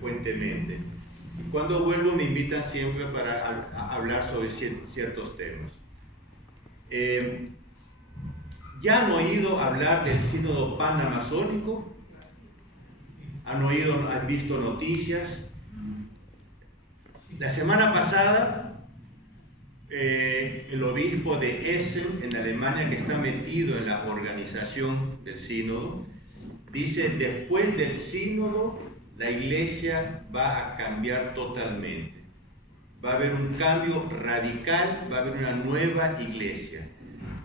frecuentemente. Y cuando vuelvo me invitan siempre para hablar sobre ciertos temas. ¿Ya han oído hablar del Sínodo Panamazónico? ¿Han visto noticias? La semana pasada, el obispo de Essen, en Alemania, que está metido en la organización del sínodo, dice: después del sínodo, la iglesia va a cambiar totalmente. Va a haber un cambio radical, va a haber una nueva iglesia.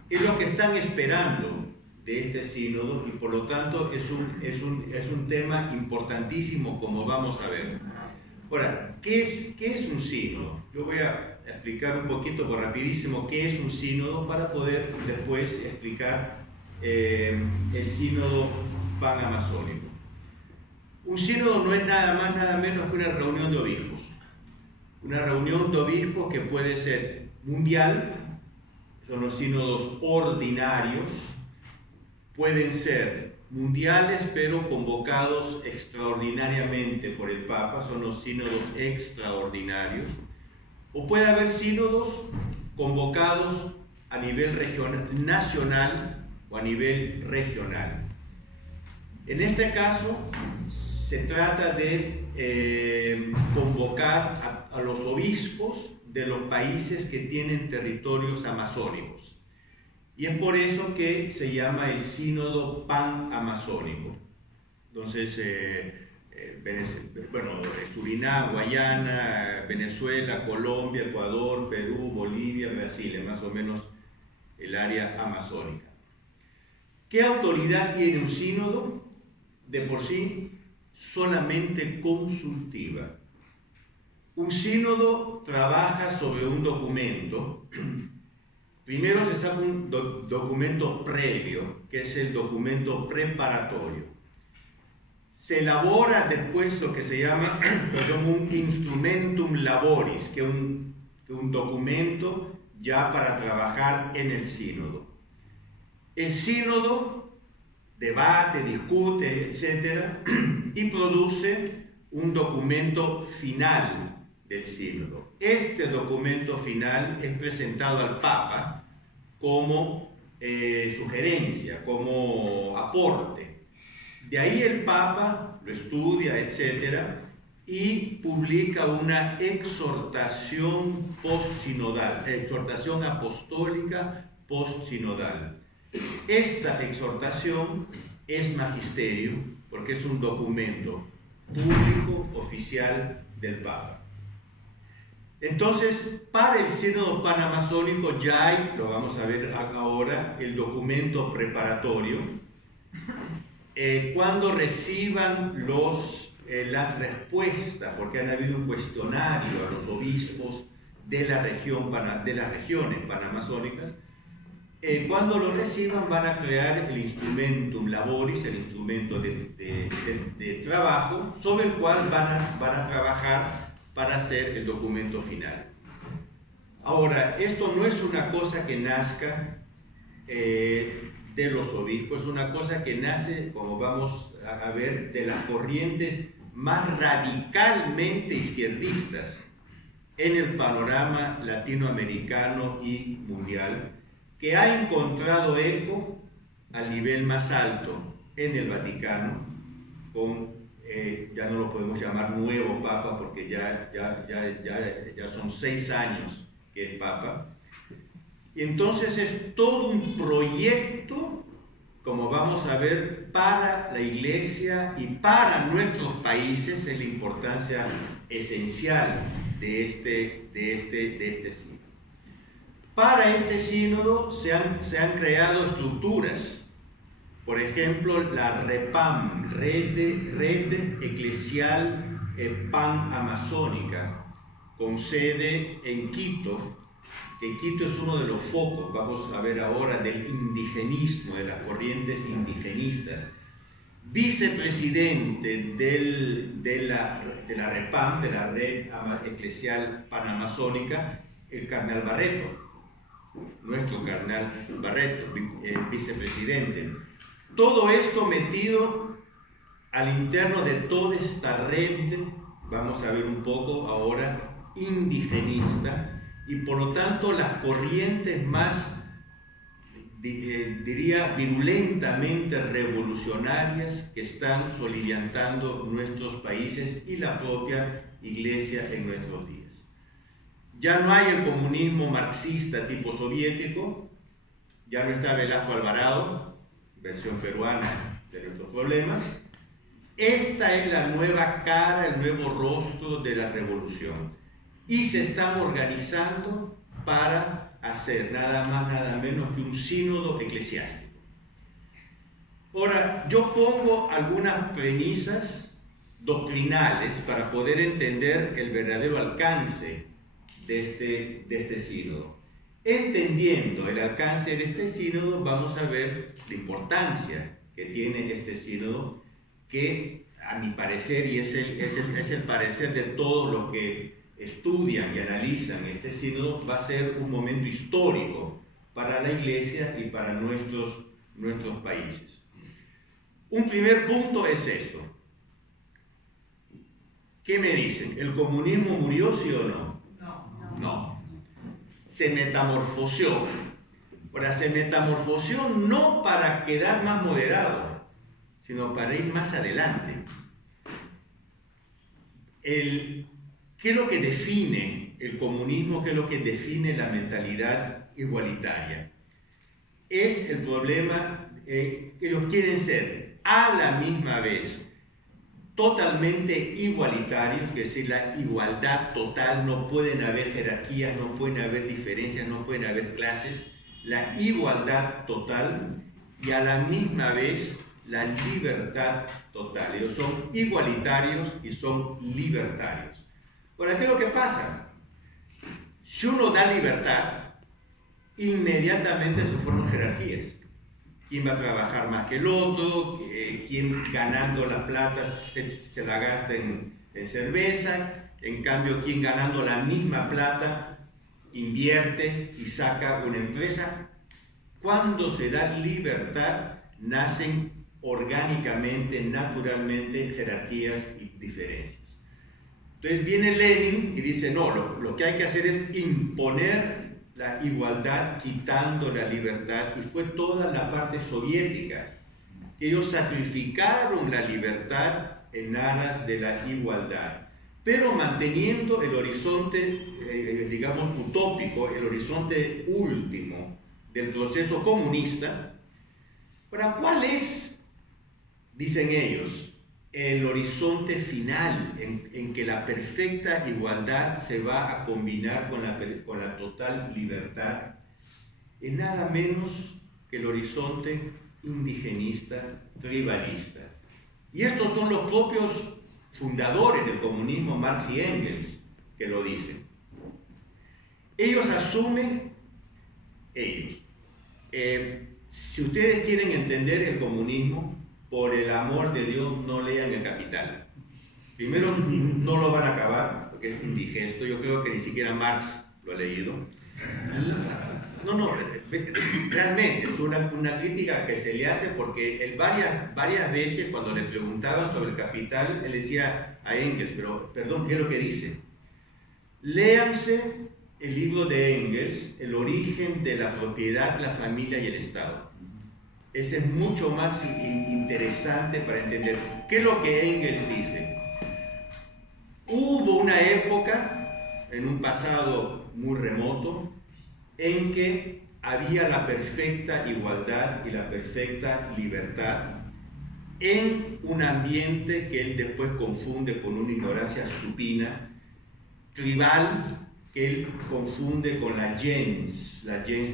Es lo que están esperando de este sínodo y por lo tanto es un tema importantísimo, como vamos a ver. Ahora, ¿qué es un sínodo? Yo voy a explicar un poquito, rapidísimo, qué es un sínodo para poder después explicar el sínodo panamazónico. Un sínodo no es nada más, nada menos que una reunión de obispos. Una reunión de obispos que puede ser mundial, son los sínodos ordinarios, pueden ser mundiales pero convocados extraordinariamente por el Papa, son los sínodos extraordinarios, o puede haber sínodos convocados a nivel nacional o a nivel regional. En este caso se trata de convocar a los obispos de los países que tienen territorios amazónicos. Y es por eso que se llama el Sínodo Pan-Amazónico. Entonces, Surinam, Guayana, Venezuela, Colombia, Ecuador, Perú, Bolivia, Brasil, es más o menos el área amazónica. ¿Qué autoridad tiene un sínodo? De por sí, solamente consultiva. Un sínodo trabaja sobre un documento. Primero se saca un documento previo, que es el documento preparatorio. Se elabora después lo que se llama un instrumentum laboris, que es un documento ya para trabajar en el sínodo. El sínodo debate, discute, etc., y produce un documento final del sínodo. Este documento final es presentado al Papa como sugerencia, como aporte. De ahí el Papa lo estudia, etc., y publica una exhortación postsinodal, exhortación apostólica postsinodal. Esta exhortación es magisterio porque es un documento público oficial del Papa. Entonces, para el sínodo panamazónico ya hay, lo vamos a ver ahora, el documento preparatorio. Cuando reciban las respuestas, porque han habido un cuestionario a los obispos de las regiones panamazónicas, cuando lo reciban van a crear el instrumentum laboris, el instrumento de trabajo, sobre el cual van a trabajar para hacer el documento final. Ahora, esto no es una cosa que nazca de los obispos, es una cosa que nace, como vamos a ver, de las corrientes más radicalmente izquierdistas en el panorama latinoamericano y mundial, que ha encontrado eco al nivel más alto en el Vaticano, con, ya no lo podemos llamar nuevo Papa, porque ya son 6 años que es Papa. Y entonces es todo un proyecto, como vamos a ver, para la Iglesia y para nuestros países, es la importancia esencial de este sínodo. Para este sínodo se han creado estructuras. Por ejemplo, la REPAM, Red Eclesial Pan-Amazónica, con sede en Quito. Que Quito es uno de los focos, vamos a ver ahora, del indigenismo, de las corrientes indigenistas. Vicepresidente de la REPAM, de la Red Eclesial Panamazónica, el cardenal Barreto, nuestro cardenal Barreto, vicepresidente. Todo esto metido al interno de toda esta red, vamos a ver un poco ahora, indigenista, y por lo tanto las corrientes más, diría, virulentamente revolucionarias que están soliviantando nuestros países y la propia Iglesia en nuestros días. Ya no hay el comunismo marxista tipo soviético, ya no está Velasco Alvarado, versión peruana de nuestros problemas. Esta es la nueva cara, el nuevo rostro de la revolución. Y se están organizando para hacer nada más, nada menos que un sínodo eclesiástico. Ahora, yo pongo algunas premisas doctrinales para poder entender el verdadero alcance de este sínodo. Entendiendo el alcance de este sínodo, vamos a ver la importancia que tiene este sínodo, que a mi parecer, y es el parecer de todos los que estudian y analizan este sínodo, va a ser un momento histórico para la Iglesia y para nuestros países. Un primer punto es esto. ¿Qué me dicen? ¿El comunismo murió, sí o no? No. Se metamorfoseó. Ahora, se metamorfoseó no para quedar más moderado, sino para ir más adelante. ¿Qué es lo que define el comunismo? ¿Qué es lo que define la mentalidad igualitaria? Es el problema que ellos quieren ser a la misma vez totalmente igualitarios, es decir, la igualdad total, no pueden haber jerarquías, no pueden haber diferencias, no pueden haber clases, la igualdad total, y a la misma vez la libertad total. Ellos son igualitarios y son libertarios. Ahora, ¿qué es lo que pasa? Si uno da libertad, inmediatamente se forman jerarquías. ¿Quién va a trabajar más que el otro? ¿Quién ganando la plata se la gasta en cerveza? En cambio, ¿quién ganando la misma plata invierte y saca una empresa? Cuando se da libertad, nacen orgánicamente, naturalmente, jerarquías y diferencias. Entonces viene Lenin y dice, no, lo que hay que hacer es imponer la igualdad quitando la libertad, y fue toda la parte soviética. Ellos sacrificaron la libertad en aras de la igualdad, pero manteniendo el horizonte, digamos, utópico, el horizonte último del proceso comunista. ¿Para cuál es, dicen ellos, el horizonte final en que la perfecta igualdad se va a combinar con la total libertad? Es nada menos que el horizonte indigenista, tribalista. Y estos son los propios fundadores del comunismo, Marx y Engels, que lo dicen. Ellos asumen, si ustedes quieren entender el comunismo, por el amor de Dios, no lean El Capital. Primero, no lo van a acabar, porque es indigesto. Yo creo que ni siquiera Marx lo ha leído. No, realmente es una crítica que se le hace, porque él varias veces cuando le preguntaban sobre El Capital, él decía a Engels, pero perdón, ¿qué es lo que dice? Léanse el libro de Engels, El origen de la propiedad, la familia y el Estado. Ese es mucho más interesante para entender qué es lo que Engels dice. Hubo una época, en un pasado muy remoto, en que había la perfecta igualdad y la perfecta libertad en un ambiente que él después confunde con una ignorancia supina, tribal, que él confunde con la gens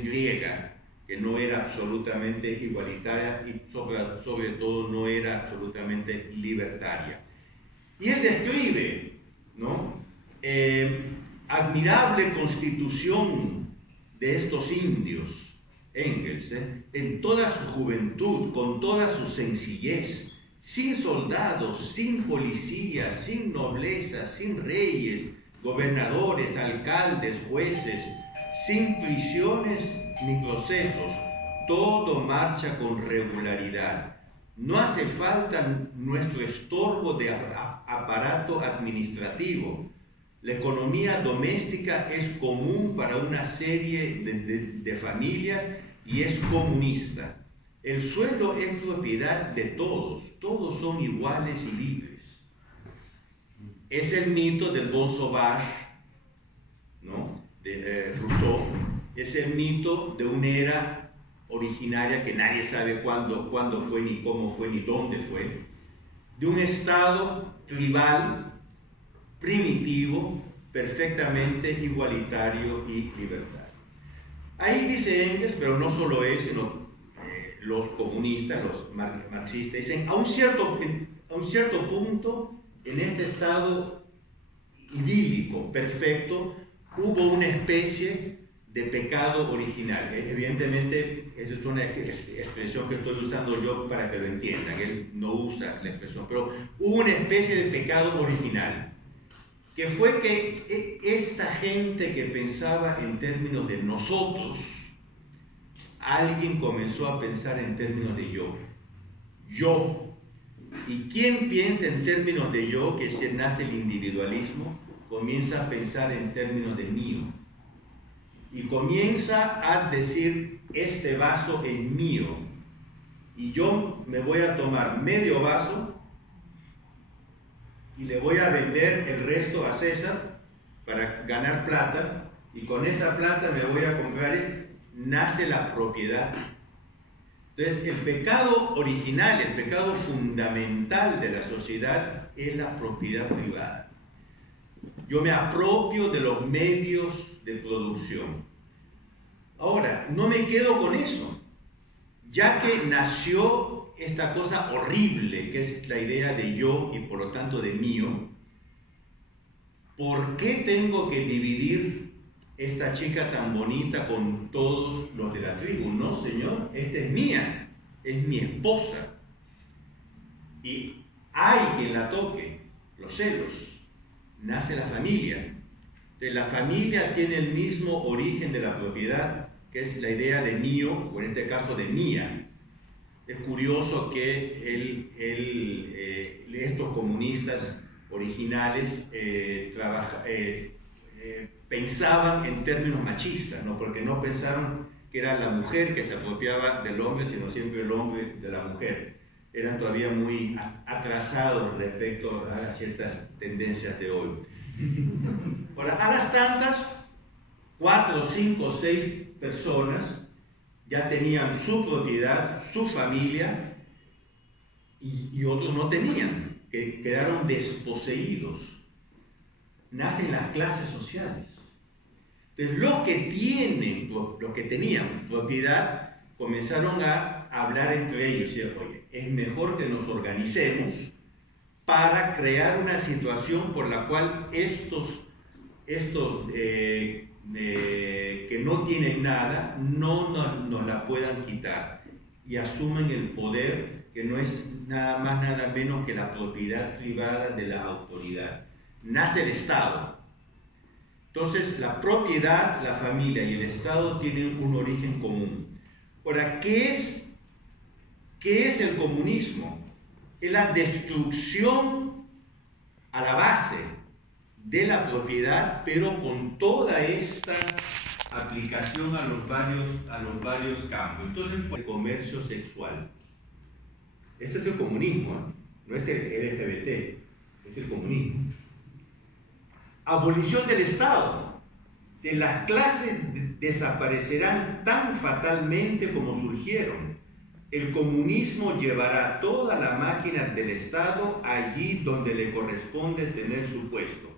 griega, que no era absolutamente igualitaria y sobre todo no era absolutamente libertaria. Y él describe, ¿no?, admirable constitución de estos indios, Engels, en toda su juventud, con toda su sencillez, sin soldados, sin policía, sin nobleza, sin reyes, gobernadores, alcaldes, jueces, sin prisiones ni procesos, todo marcha con regularidad. No hace falta nuestro estorbo de aparato administrativo. La economía doméstica es común para una serie de familias y es comunista. El suelo es propiedad de todos, todos son iguales y libres. Es el mito del bon sauvage, ¿no? De Rousseau, es el mito de una era originaria que nadie sabe cuándo fue, ni cómo fue, ni dónde fue, de un estado tribal, primitivo, perfectamente igualitario y libertario. Ahí dice Engels, pero no solo él, sino los comunistas, los marxistas, dicen, a un cierto punto, en este estado idílico, perfecto, hubo una especie de pecado original. Evidentemente, esa es una expresión que estoy usando yo para que lo entiendan, él no usa la expresión, pero hubo una especie de pecado original, que fue que esta gente que pensaba en términos de nosotros, alguien comenzó a pensar en términos de yo. Yo. ¿Y quién piensa en términos de yo, que se nace el individualismo? Comienza a pensar en términos de mío. Y comienza a decir, este vaso es mío. Y yo me voy a tomar medio vaso y le voy a vender el resto a César para ganar plata. Y con esa plata me voy a comprar nace la propiedad. Entonces, el pecado original, el pecado fundamental de la sociedad es la propiedad privada. Yo me apropio de los medios de producción. Ahora, no me quedo con eso. Ya que nació esta cosa horrible, que es la idea de yo y por lo tanto de mío, ¿por qué tengo que dividir esta chica tan bonita con todos los de la tribu? No, señor, esta es mía, es mi esposa. Y hay quien la toque, los celos, nace la familia. Entonces, la familia tiene el mismo origen de la propiedad, que es la idea de mío, o en este caso de mía. Es curioso que estos comunistas originales pensaban en términos machistas, ¿no? Porque no pensaron que era la mujer que se apropiaba del hombre, sino siempre el hombre de la mujer. Eran todavía muy atrasados respecto a ciertas tendencias de hoy. Ahora, a las tantas, 4, 5, 6 personas ya tenían su propiedad, su familia, y otros no tenían, que quedaron desposeídos. Nacen las clases sociales. Entonces, los que tenían propiedad comenzaron a hablar entre ellos y decir, oye, es mejor que nos organicemos para crear una situación por la cual estos que no tienen nada no nos la puedan quitar, y asumen el poder, que no es nada más nada menos que la propiedad privada de la autoridad. Nace el Estado. Entonces, la propiedad, la familia y el Estado tienen un origen común. Ahora, ¿qué es el comunismo? Es la destrucción a la base de la propiedad, pero con toda esta aplicación a los varios campos. Entonces, el comercio sexual. Este es el comunismo, ¿eh? No es el LGBT, es el comunismo. Abolición del Estado. Si las clases desaparecerán tan fatalmente como surgieron, el comunismo llevará toda la máquina del Estado allí donde le corresponde tener su puesto,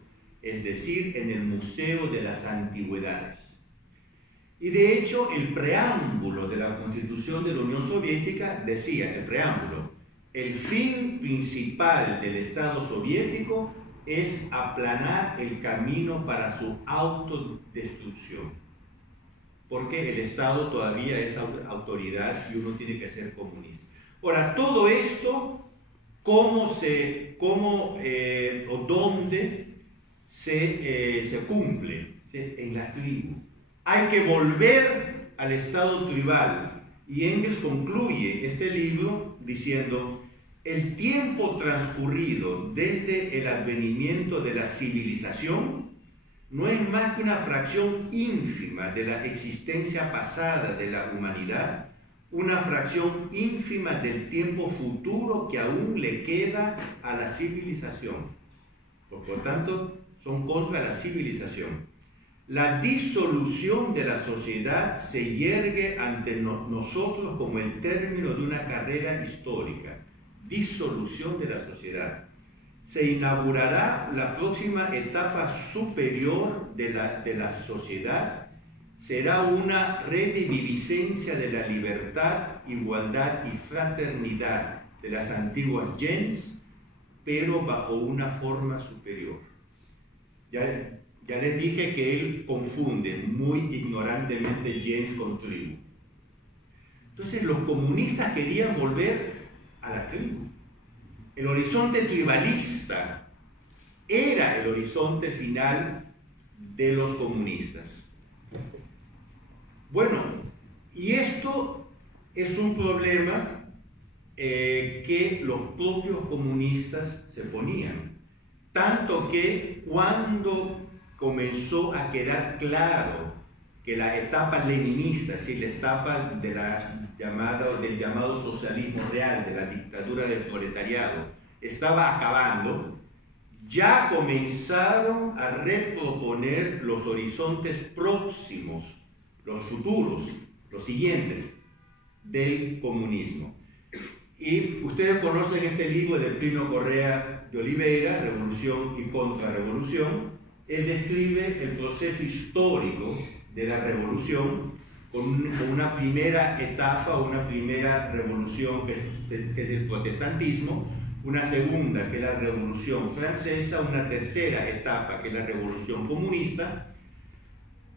es decir, en el Museo de las Antigüedades. Y de hecho, el preámbulo de la Constitución de la Unión Soviética decía, el preámbulo, el fin principal del Estado soviético es aplanar el camino para su autodestrucción. Porque el Estado todavía es autoridad y uno tiene que ser comunista. Ahora, todo esto, dónde se cumple, ¿sí? En la tribu. Hay que volver al Estado tribal, Y Engels concluye este libro diciendo: el tiempo transcurrido desde el advenimiento de la civilización no es más que una fracción ínfima de la existencia pasada de la humanidad, una fracción ínfima del tiempo futuro que aún le queda a la civilización. Por lo tanto, son contra la civilización. La disolución de la sociedad se yergue ante nosotros como el término de una carrera histórica. Disolución de la sociedad. Se inaugurará la próxima etapa superior de la sociedad. Será una reviviscencia de la libertad, igualdad y fraternidad de las antiguas gens, pero bajo una forma superior. Ya les dije que él confunde muy ignorantemente gens con tribu. Entonces los comunistas querían volver a la tribu. El horizonte tribalista era el horizonte final de los comunistas. Bueno, y esto es un problema que los propios comunistas se ponían. Tanto que cuando comenzó a quedar claro que la etapa leninista, si la etapa del llamado socialismo real, de la dictadura del proletariado, estaba acabando, ya comenzaron a reproponer los horizontes próximos, los futuros, los siguientes, del comunismo. Y ustedes conocen este libro de Plínio Correa de Oliveira, Revolución y Contrarrevolución. Él describe el proceso histórico de la revolución con una primera etapa, una primera revolución que es el protestantismo, una segunda que es la revolución francesa, una tercera etapa que es la revolución comunista.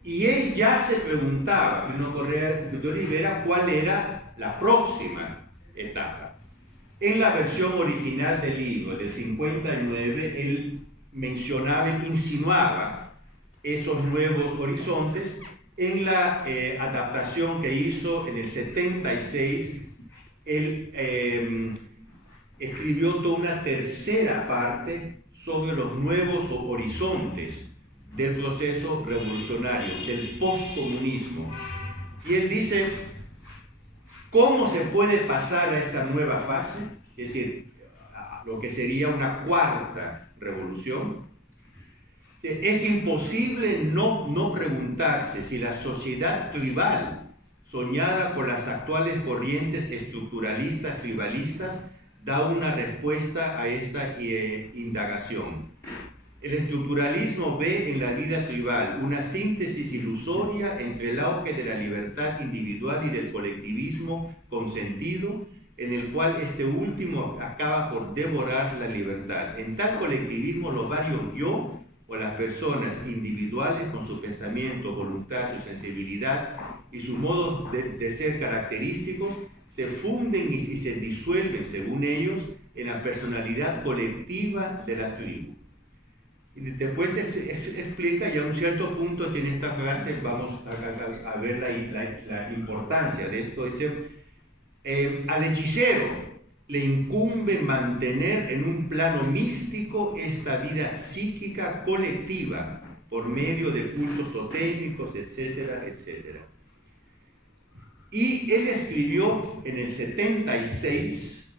Y él ya se preguntaba, Plínio Correa de Oliveira, cuál era la próxima etapa. En la versión original del libro, del 59, él mencionaba, insinuaba esos nuevos horizontes. En la adaptación que hizo en el 76, él escribió toda una tercera parte sobre los nuevos horizontes del proceso revolucionario, del postcomunismo. Y él dice: ¿cómo se puede pasar a esta nueva fase? Es decir, a lo que sería una cuarta revolución. Es imposible no preguntarse si la sociedad tribal, soñada por las actuales corrientes estructuralistas tribalistas, da una respuesta a esta indagación. El estructuralismo ve en la vida tribal una síntesis ilusoria entre el auge de la libertad individual y del colectivismo consentido, en el cual este último acaba por devorar la libertad. En tal colectivismo, los varios yo, o las personas individuales con su pensamiento, voluntad, su sensibilidad y su modo de ser característicos, se funden y se disuelven, según ellos, en la personalidad colectiva de la tribu. Y después explica, y a un cierto punto tiene esta frase, vamos a ver la importancia de esto. Dice: al hechicero le incumbe mantener en un plano místico esta vida psíquica colectiva por medio de cultos totémicos, etcétera, etcétera. Y él escribió en el 76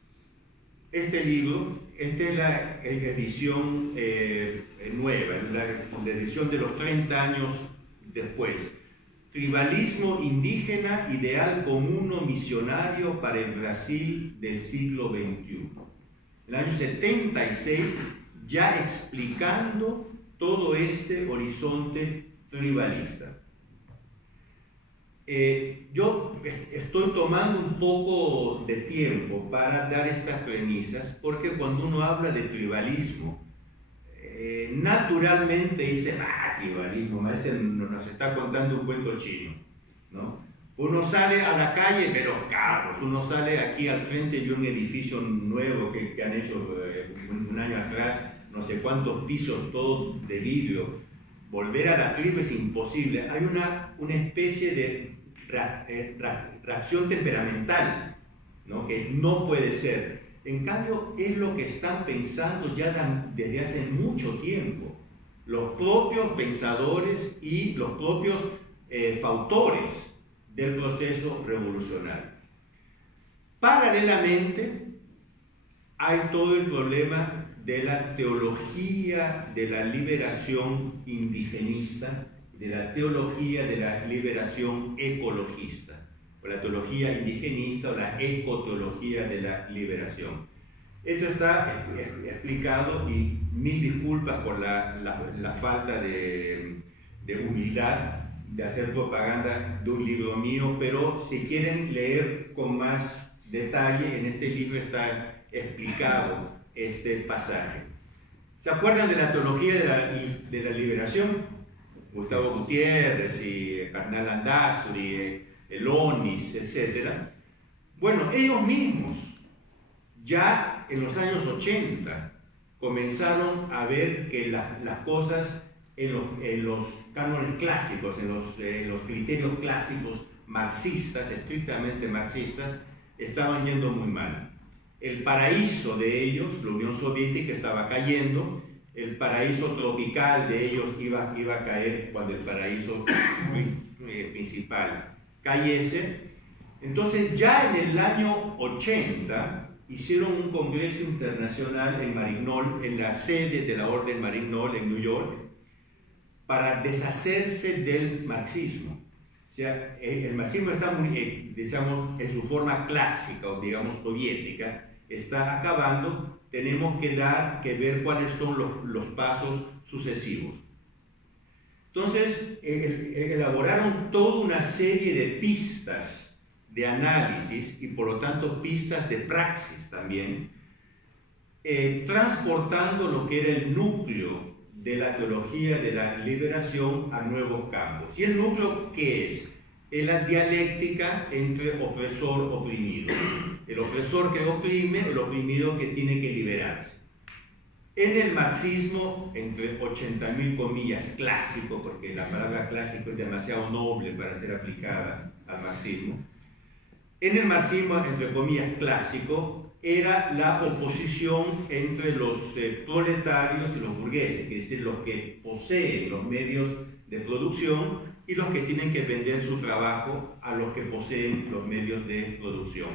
este libro. Esta es la edición nueva, la edición de los 30 años después. Tribalismo indígena, ideal común misionario para el Brasil del siglo XXI. En el año 76, ya explicando todo este horizonte tribalista. Yo estoy tomando un poco de tiempo para dar estas premisas, porque cuando uno habla de tribalismo, naturalmente dice: tribalismo, ese nos está contando un cuento chino, ¿no? Uno sale a la calle, ve los carros, uno sale aquí al frente, vio un edificio nuevo que han hecho un año atrás, no sé cuántos pisos, todos de vidrio. Volver a la tribu es imposible. Hay una especie reacción temperamental, ¿no? Que no puede ser. En cambio, es lo que están pensando ya desde hace mucho tiempo los propios pensadores y los propios fautores del proceso revolucionario. Paralelamente, hay todo el problema de la teología de la liberación indigenista, de la teología de la liberación ecologista, o la teología indigenista o la ecoteología de la liberación. Esto está explicado, y mil disculpas por la falta de humildad de hacer propaganda de un libro mío, pero si quieren leer con más detalle, en este libro está explicado este pasaje. ¿Se acuerdan de la teología de la liberación? Gustavo Gutiérrez y Cardenal Landázuri, Elonis, etc. Bueno, ellos mismos ya en los años 80 comenzaron a ver que las cosas en los cánones clásicos, en los criterios clásicos marxistas, estrictamente marxistas, estaban yendo muy mal. El paraíso de ellos, la Unión Soviética, estaba cayendo. El paraíso tropical de ellos iba a caer cuando el paraíso principal cayese. Entonces, ya en el año 80 hicieron un congreso internacional en Marignol, en la sede de la Orden Marignol en New York, para deshacerse del marxismo. O sea, el marxismo está muy, digamos, en su forma clásica o digamos soviética, está acabando. Tenemos que ver cuáles son los pasos sucesivos. Entonces, elaboraron toda una serie de pistas de análisis y por lo tanto pistas de praxis también, transportando lo que era el núcleo de la teología de la liberación a nuevos campos. ¿Y el núcleo qué es? Es la dialéctica entre opresor-oprimido. El opresor que oprime, el oprimido que tiene que liberarse. En el marxismo, entre 80.000 comillas, clásico, porque la palabra clásico es demasiado noble para ser aplicada al marxismo, en el marxismo, entre comillas, clásico, era la oposición entre los proletarios y los burgueses, es decir, los que poseen los medios de producción y los que tienen que vender su trabajo a los que poseen los medios de producción.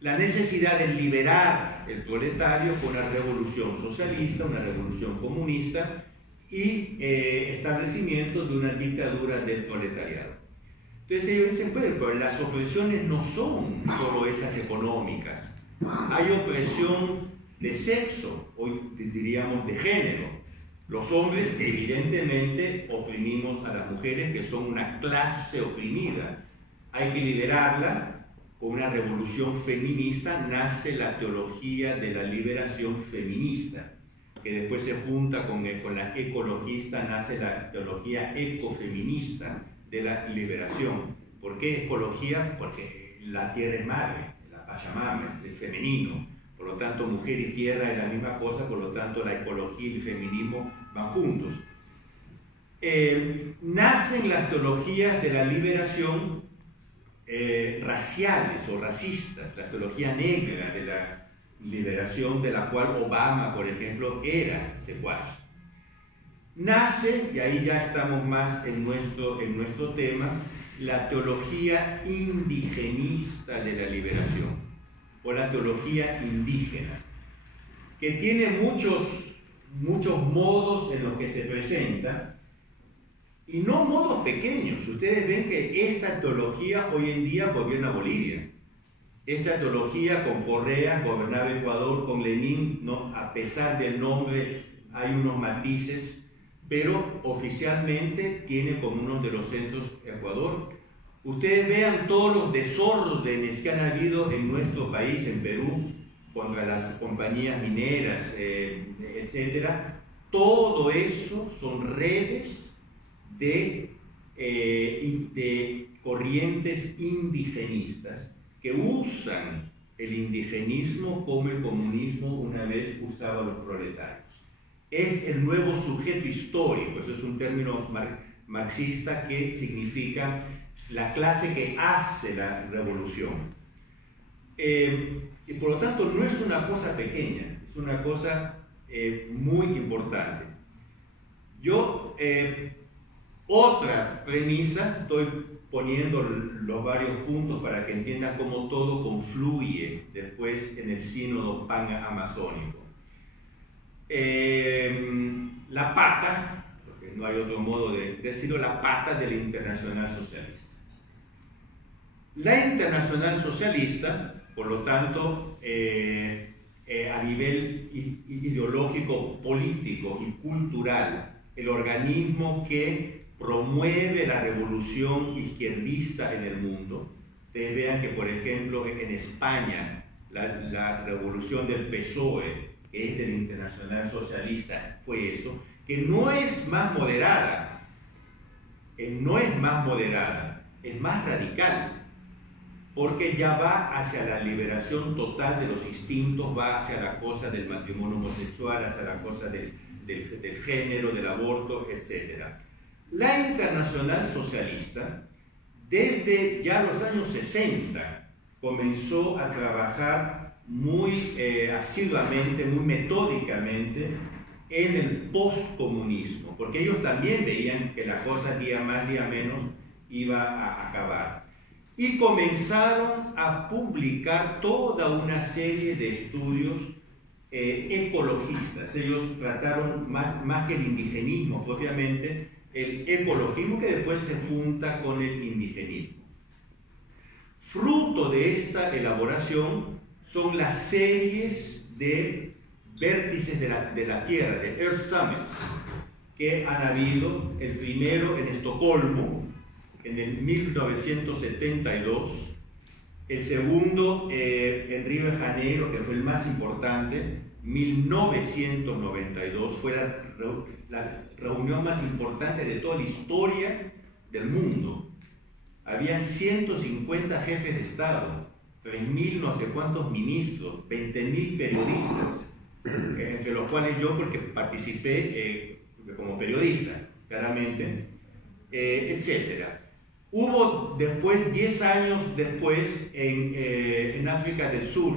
La necesidad de liberar el proletario con una revolución socialista, una revolución comunista y establecimiento de una dictadura del proletariado. Entonces ellos dicen, bueno, pero las opresiones no son solo esas económicas. Hay opresión de sexo, hoy diríamos de género. Los hombres evidentemente oprimimos a las mujeres, que son una clase oprimida. Hay que liberarla. Con una revolución feminista nace la teología de la liberación feminista, que después se junta con la ecologista, nace la teología ecofeminista de la liberación. ¿Por qué ecología? Porque la tierra es madre, la Pachamama, el femenino. Por lo tanto, mujer y tierra es la misma cosa, por lo tanto, la ecología y el feminismo van juntos. Nacen las teologías de la liberación raciales o racistas, la teología negra de la liberación, de la cual Obama, por ejemplo, era secuaz. Nace, y ahí ya estamos más en nuestro tema, la teología indigenista de la liberación, o la teología indígena, que tiene muchos modos en los que se presenta, y no modos pequeños. Ustedes ven que esta teología hoy en día gobierna Bolivia. Esta teología con Correa gobernaba Ecuador, con Lenin, ¿no? A pesar del nombre hay unos matices, pero oficialmente tiene como uno de los centros Ecuador. Ustedes vean todos los desórdenes que han habido en nuestro país, en Perú, contra las compañías mineras, etc. Todo eso son redes de corrientes indigenistas que usan el indigenismo como el comunismo una vez usaba a los proletarios. Es el nuevo sujeto histórico, eso es un término marxista que significa la clase que hace la revolución. Y por lo tanto no es una cosa pequeña, es una cosa muy importante. Yo, otra premisa, estoy poniendo los varios puntos para que entiendan cómo todo confluye después en el sínodo pan-amazónico. La pata, porque no hay otro modo de decirlo, la pata de la Internacional Socialista. La Internacional Socialista, por lo tanto, a nivel ideológico, político y cultural, el organismo que promueve la revolución izquierdista en el mundo. Ustedes vean que, por ejemplo, en España, la revolución del PSOE, que es del Internacional Socialista, fue eso, que no es más moderada, no es más moderada, es más radical, porque ya va hacia la liberación total de los instintos, va hacia la cosa del matrimonio homosexual, hacia la cosa del género, del aborto, etc. La Internacional Socialista, desde ya los años 60, comenzó a trabajar muy asiduamente, muy metódicamente en el postcomunismo, porque ellos también veían que la cosa día más, día menos iba a acabar. Y comenzaron a publicar toda una serie de estudios ecologistas. Ellos trataron más que el indigenismo propiamente, el ecologismo, que después se junta con el indigenismo. Fruto de esta elaboración son las series de vértices de la Tierra, de Earth Summits, que han habido, el primero en Estocolmo, en el 1972, el segundo en Río de Janeiro, que fue el más importante, 1992, fue la reunión más importante de toda la historia del mundo. Habían 150 jefes de Estado, 3.000 no sé cuántos ministros, 20.000 periodistas, entre los cuales yo, porque participé como periodista, claramente, etc. Hubo después, 10 años después, en África del Sur,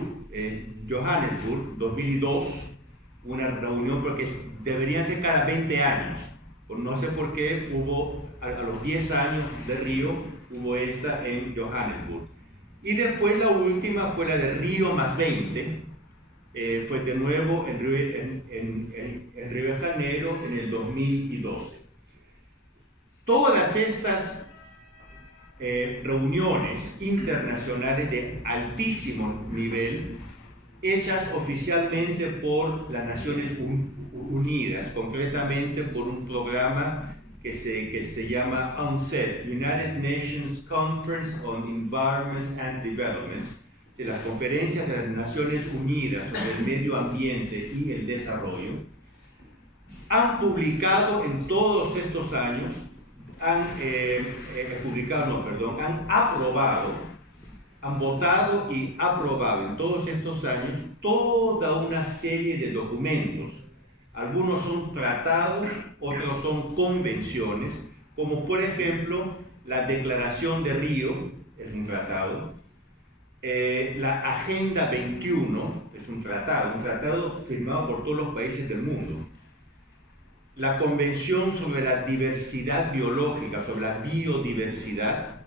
Johannesburg, 2002, una reunión, porque deberían ser cada 20 años. No sé por qué hubo, a los 10 años de Río, hubo esta en Johannesburg. Y después la última fue la de Río más 20, fue de nuevo en Río de Janeiro en el 2012. Todas estas reuniones internacionales de altísimo nivel, hechas oficialmente por las Naciones Unidas, concretamente por un programa que se llama UNCED, United Nations Conference on Environment and Development, de las conferencias de las Naciones Unidas sobre el medio ambiente y el desarrollo, han publicado en todos estos años, han aprobado, han votado y aprobado en todos estos años toda una serie de documentos. Algunos son tratados, otros son convenciones, como por ejemplo la Declaración de Río, es un tratado, la Agenda 21, es un tratado firmado por todos los países del mundo. La Convención sobre la Diversidad Biológica, sobre la biodiversidad,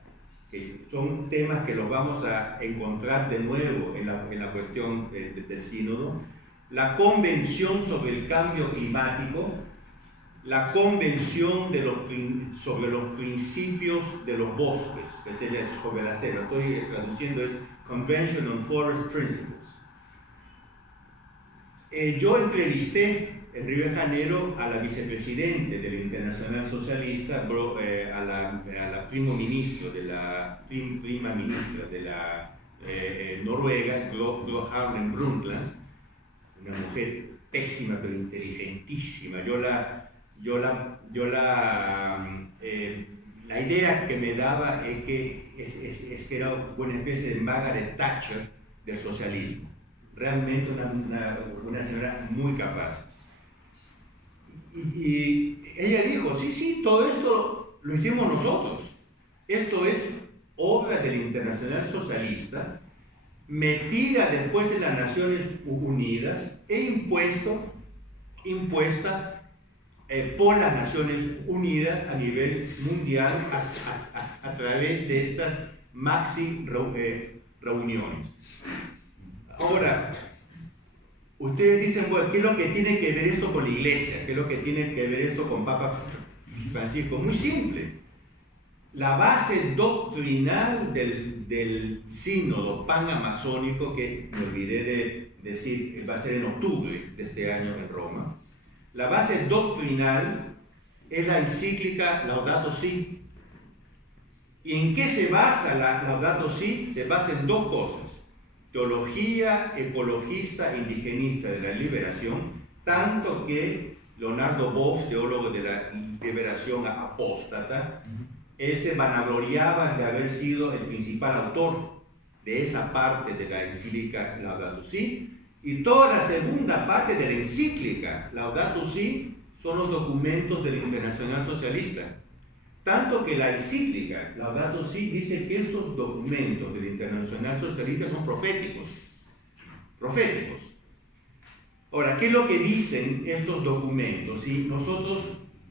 que son temas que los vamos a encontrar de nuevo en la cuestión del sínodo. La Convención sobre el Cambio Climático, la Convención sobre los Principios de los Bosques, que sería sobre la selva, estoy traduciendo, es Convention on Forest Principles. Yo entrevisté en Río de Janeiro a la vicepresidente de la Internacional Socialista, a la prima ministra de la Noruega, Gro Harlem Brundtland, una mujer pésima pero inteligentísima. La idea que me daba es que era una especie de Margaret Thatcher del socialismo. Realmente una señora muy capaz. Y ella dijo, sí, todo esto lo hicimos nosotros. Esto es obra del Internacional Socialista, metida después de las Naciones Unidas e impuesta por las Naciones Unidas a nivel mundial a través de estas maxi reuniones. Ahora, ustedes dicen, bueno, ¿qué es lo que tiene que ver esto con la Iglesia? ¿Qué es lo que tiene que ver esto con Papa Francisco? Muy simple. La base doctrinal del sínodo panamazónico, que me olvidé de decir, va a ser en octubre de este año en Roma, la base doctrinal es la encíclica Laudato Si. ¿Y en qué se basa la Laudato Si? Se basa en dos cosas: teología ecologista e indigenista de la liberación, tanto que Leonardo Boff, teólogo de la liberación apóstata, él se vanagloriaba de haber sido el principal autor de esa parte de la encíclica Laudato Si, y toda la segunda parte de la encíclica Laudato Si son los documentos del Internacional Socialista. Tanto que la encíclica Laudato Si dice que estos documentos del Internacional Socialista son proféticos. Proféticos. Ahora, ¿qué es lo que dicen estos documentos? Si nosotros,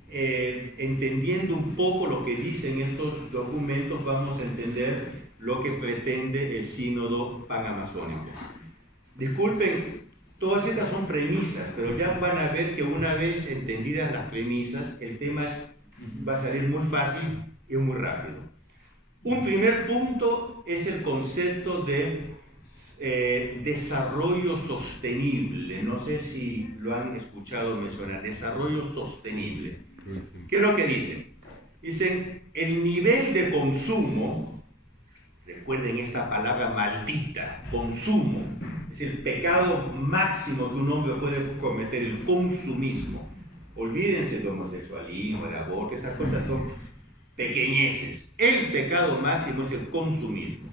entendiendo un poco lo que dicen estos documentos, vamos a entender lo que pretende el sínodo panamazónico. Disculpen, todas estas son premisas, pero ya van a ver que una vez entendidas las premisas, el tema va a salir muy fácil y muy rápido. Un primer punto es el concepto de desarrollo sostenible. No sé si lo han escuchado mencionar, desarrollo sostenible. ¿Qué es lo que dicen? Dicen, el nivel de consumo, recuerden esta palabra maldita, consumo, es el pecado máximo que un hombre puede cometer, el consumismo. Olvídense del homosexualismo, el aborto, esas cosas son pequeñeces. El pecado máximo es el consumismo.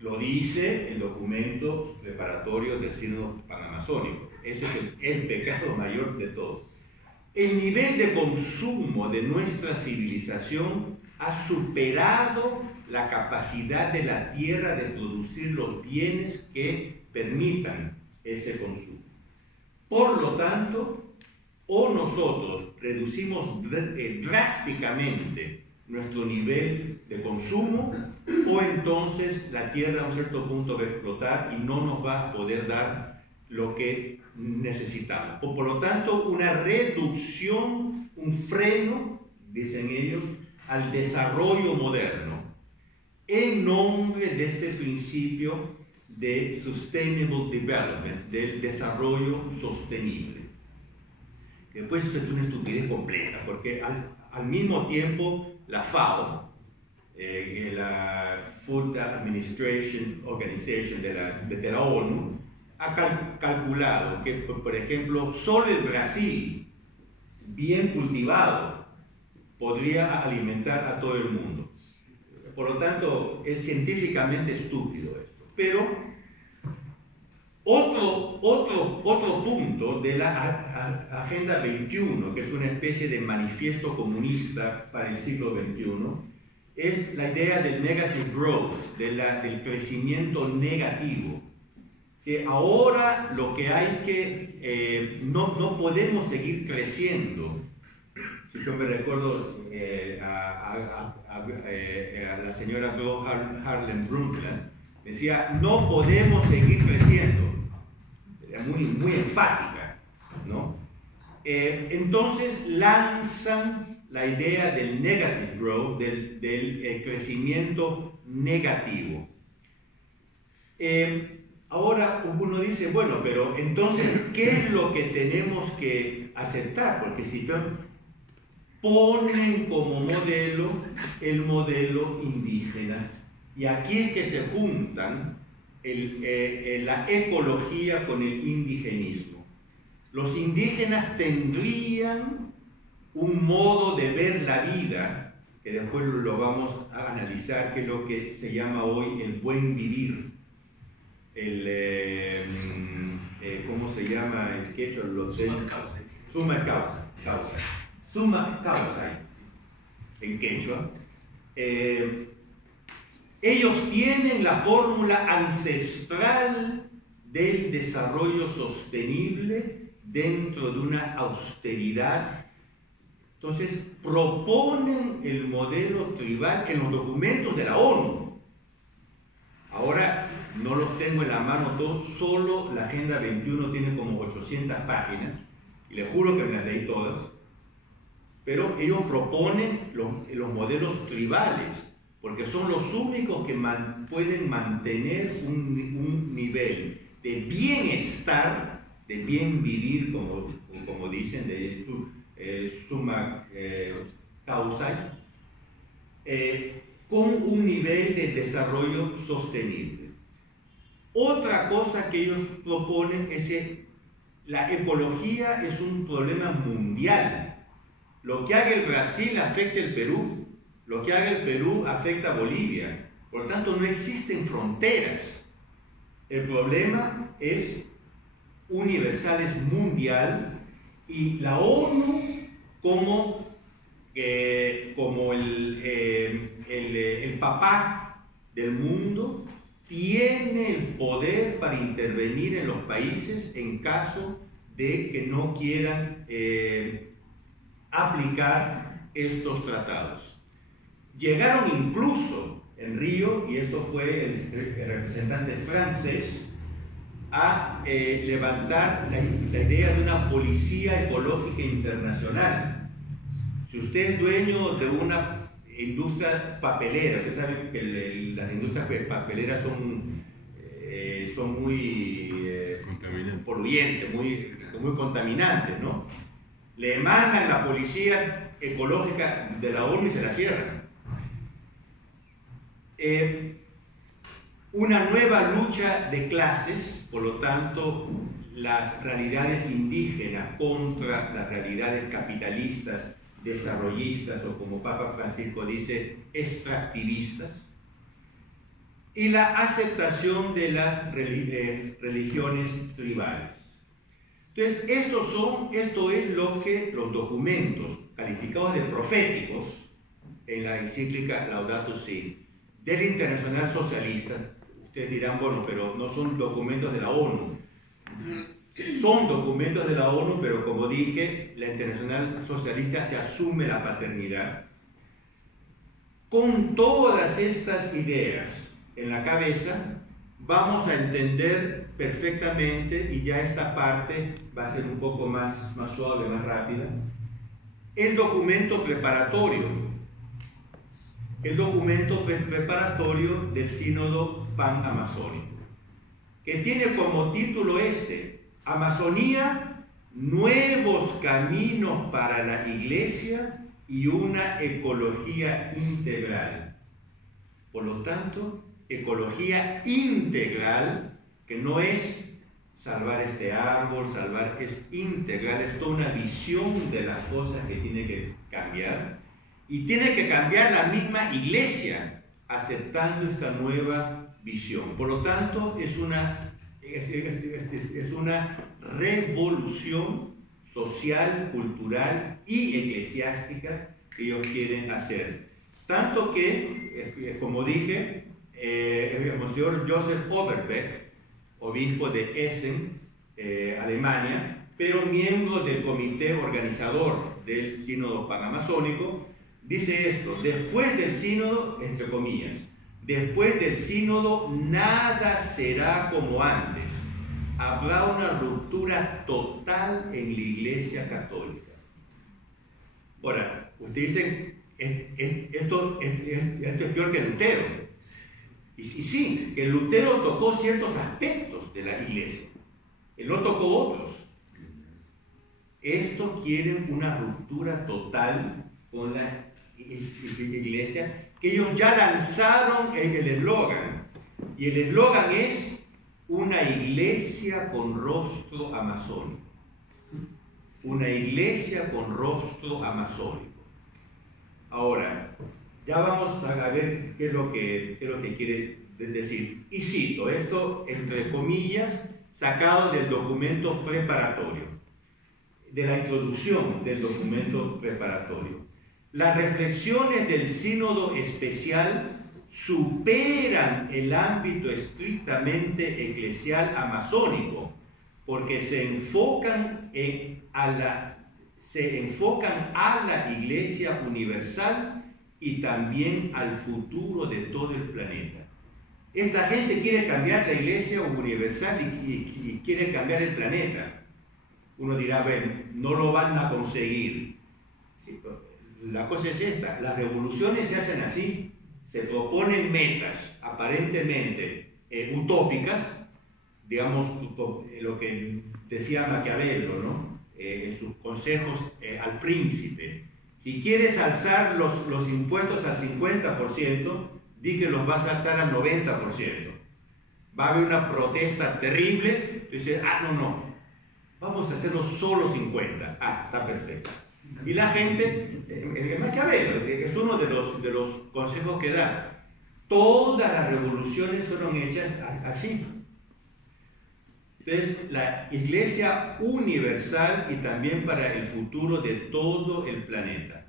Lo dice el documento preparatorio del sínodo panamazónico. Ese es el pecado mayor de todos. El nivel de consumo de nuestra civilización ha superado la capacidad de la tierra de producir los bienes que permitan ese consumo. Por lo tanto, o nosotros reducimos drásticamente nuestro nivel de consumo, o entonces la tierra a un cierto punto va a explotar y no nos va a poder dar lo que necesitamos. Por lo tanto, una reducción, un freno, dicen ellos, al desarrollo moderno, en nombre de este principio de Sustainable Development, del desarrollo sostenible. Después eso es una estupidez completa, porque al mismo tiempo la FAO, la Food Administration Organization de la ONU, ha calculado que, por ejemplo, solo el Brasil, bien cultivado, podría alimentar a todo el mundo. Por lo tanto, es científicamente estúpido esto. Pero otro punto de la Agenda 21, que es una especie de manifiesto comunista para el siglo XXI, es la idea del negative growth, del crecimiento negativo. ¿Sí? Ahora lo que hay que, no podemos seguir creciendo. Si yo me recuerdo a la señora Glo Harlem Brundtland, decía, no podemos seguir creciendo. Era muy enfática, ¿no? Entonces lanzan la idea del negative growth, del crecimiento negativo. Ahora uno dice, bueno, pero entonces, ¿qué es lo que tenemos que aceptar? Porque si ponen como modelo el modelo indígena, y aquí es que se juntan la ecología con el indigenismo. Los indígenas tendrían un modo de ver la vida, que después lo vamos a analizar, que es lo que se llama hoy el buen vivir. ¿Cómo se llama el quechua? Suma causa en quechua. ellos tienen la fórmula ancestral del desarrollo sostenible dentro de una austeridad. Entonces, proponen el modelo tribal en los documentos de la ONU. Ahora, no los tengo en la mano todos, solo la Agenda 21 tiene como 800 páginas, y les juro que me las leí todas, pero ellos proponen los modelos tribales, porque son los únicos que pueden mantener un nivel de bienestar, de bien vivir, como dicen, de summa causa, con un nivel de desarrollo sostenible. Otra cosa que ellos proponen es que la ecología es un problema mundial. Lo que haga el Brasil afecta el Perú, lo que haga el Perú afecta a Bolivia. Por lo tanto, no existen fronteras. El problema es universal, es mundial, y la ONU como el papá del mundo tiene el poder para intervenir en los países en caso de que no quieran aplicar estos tratados. Llegaron incluso en Río, y esto fue el representante francés, a levantar la idea de una policía ecológica internacional. Si usted es dueño de una industria papelera, ustedes saben que las industrias papeleras son muy poluyentes, muy contaminantes, ¿no? Le mandan la policía ecológica de la ONU y se la cierran. Una nueva lucha de clases, por lo tanto, las realidades indígenas contra las realidades capitalistas, desarrollistas, o como Papa Francisco dice, extractivistas, y la aceptación de las religiones tribales. Entonces, esto es lo que los documentos calificados de proféticos en la encíclica Laudato Si del Internacional Socialista. Ustedes dirán, bueno, pero no son documentos de la ONU. Son documentos de la ONU, pero como dije, la Internacional Socialista se asume la paternidad. Con todas estas ideas en la cabeza, vamos a entender perfectamente, y ya esta parte va a ser un poco más suave, más rápida, el documento preparatorio. El documento preparatorio del Sínodo Pan-Amazónico, que tiene como título Amazonía, nuevos caminos para la Iglesia y una ecología integral. Por lo tanto, ecología integral, que no es salvar este árbol, es integral, es toda una visión de las cosas que tiene que cambiar, y tiene que cambiar la misma Iglesia aceptando esta nueva visión. Por lo tanto, es una revolución social, cultural y eclesiástica que ellos quieren hacer. Tanto que, como dije, el Monseñor Joseph Overbeck, obispo de Essen, Alemania, pero miembro del comité organizador del Sínodo Panamazónico, dice esto: después del sínodo, entre comillas, después del sínodo nada será como antes. Habrá una ruptura total en la Iglesia Católica. Ahora, ustedes dicen, esto es peor que Lutero. Y sí, que Lutero tocó ciertos aspectos de la Iglesia. Él no tocó otros. Estos quieren una ruptura total con la Iglesia, que ellos ya lanzaron el eslogan, y el eslogan es una iglesia con rostro amazónico. Una iglesia con rostro amazónico. Ahora, ya vamos a ver qué es lo que quiere decir. Y cito esto, entre comillas, sacado del documento preparatorio, de la introducción del documento preparatorio. Las reflexiones del sínodo especial superan el ámbito estrictamente eclesial amasónico, porque se enfocan a la Iglesia universal y también al futuro de todo el planeta. Esta gente quiere cambiar la Iglesia universal y quiere cambiar el planeta. Uno dirá, ven, no lo van a conseguir. Sí, la cosa es esta, las revoluciones se hacen así, se proponen metas aparentemente utópicas, digamos lo que decía Maquiavelo, ¿no? En sus consejos al príncipe. Si quieres alzar los impuestos al 50%, di que los vas a alzar al 90%. Va a haber una protesta terrible, dice, no, vamos a hacerlo solo 50%. Está perfecto. Y la gente, Maquiavelo, es uno de los consejos que da. Todas las revoluciones fueron hechas así. Entonces, la Iglesia universal y también para el futuro de todo el planeta.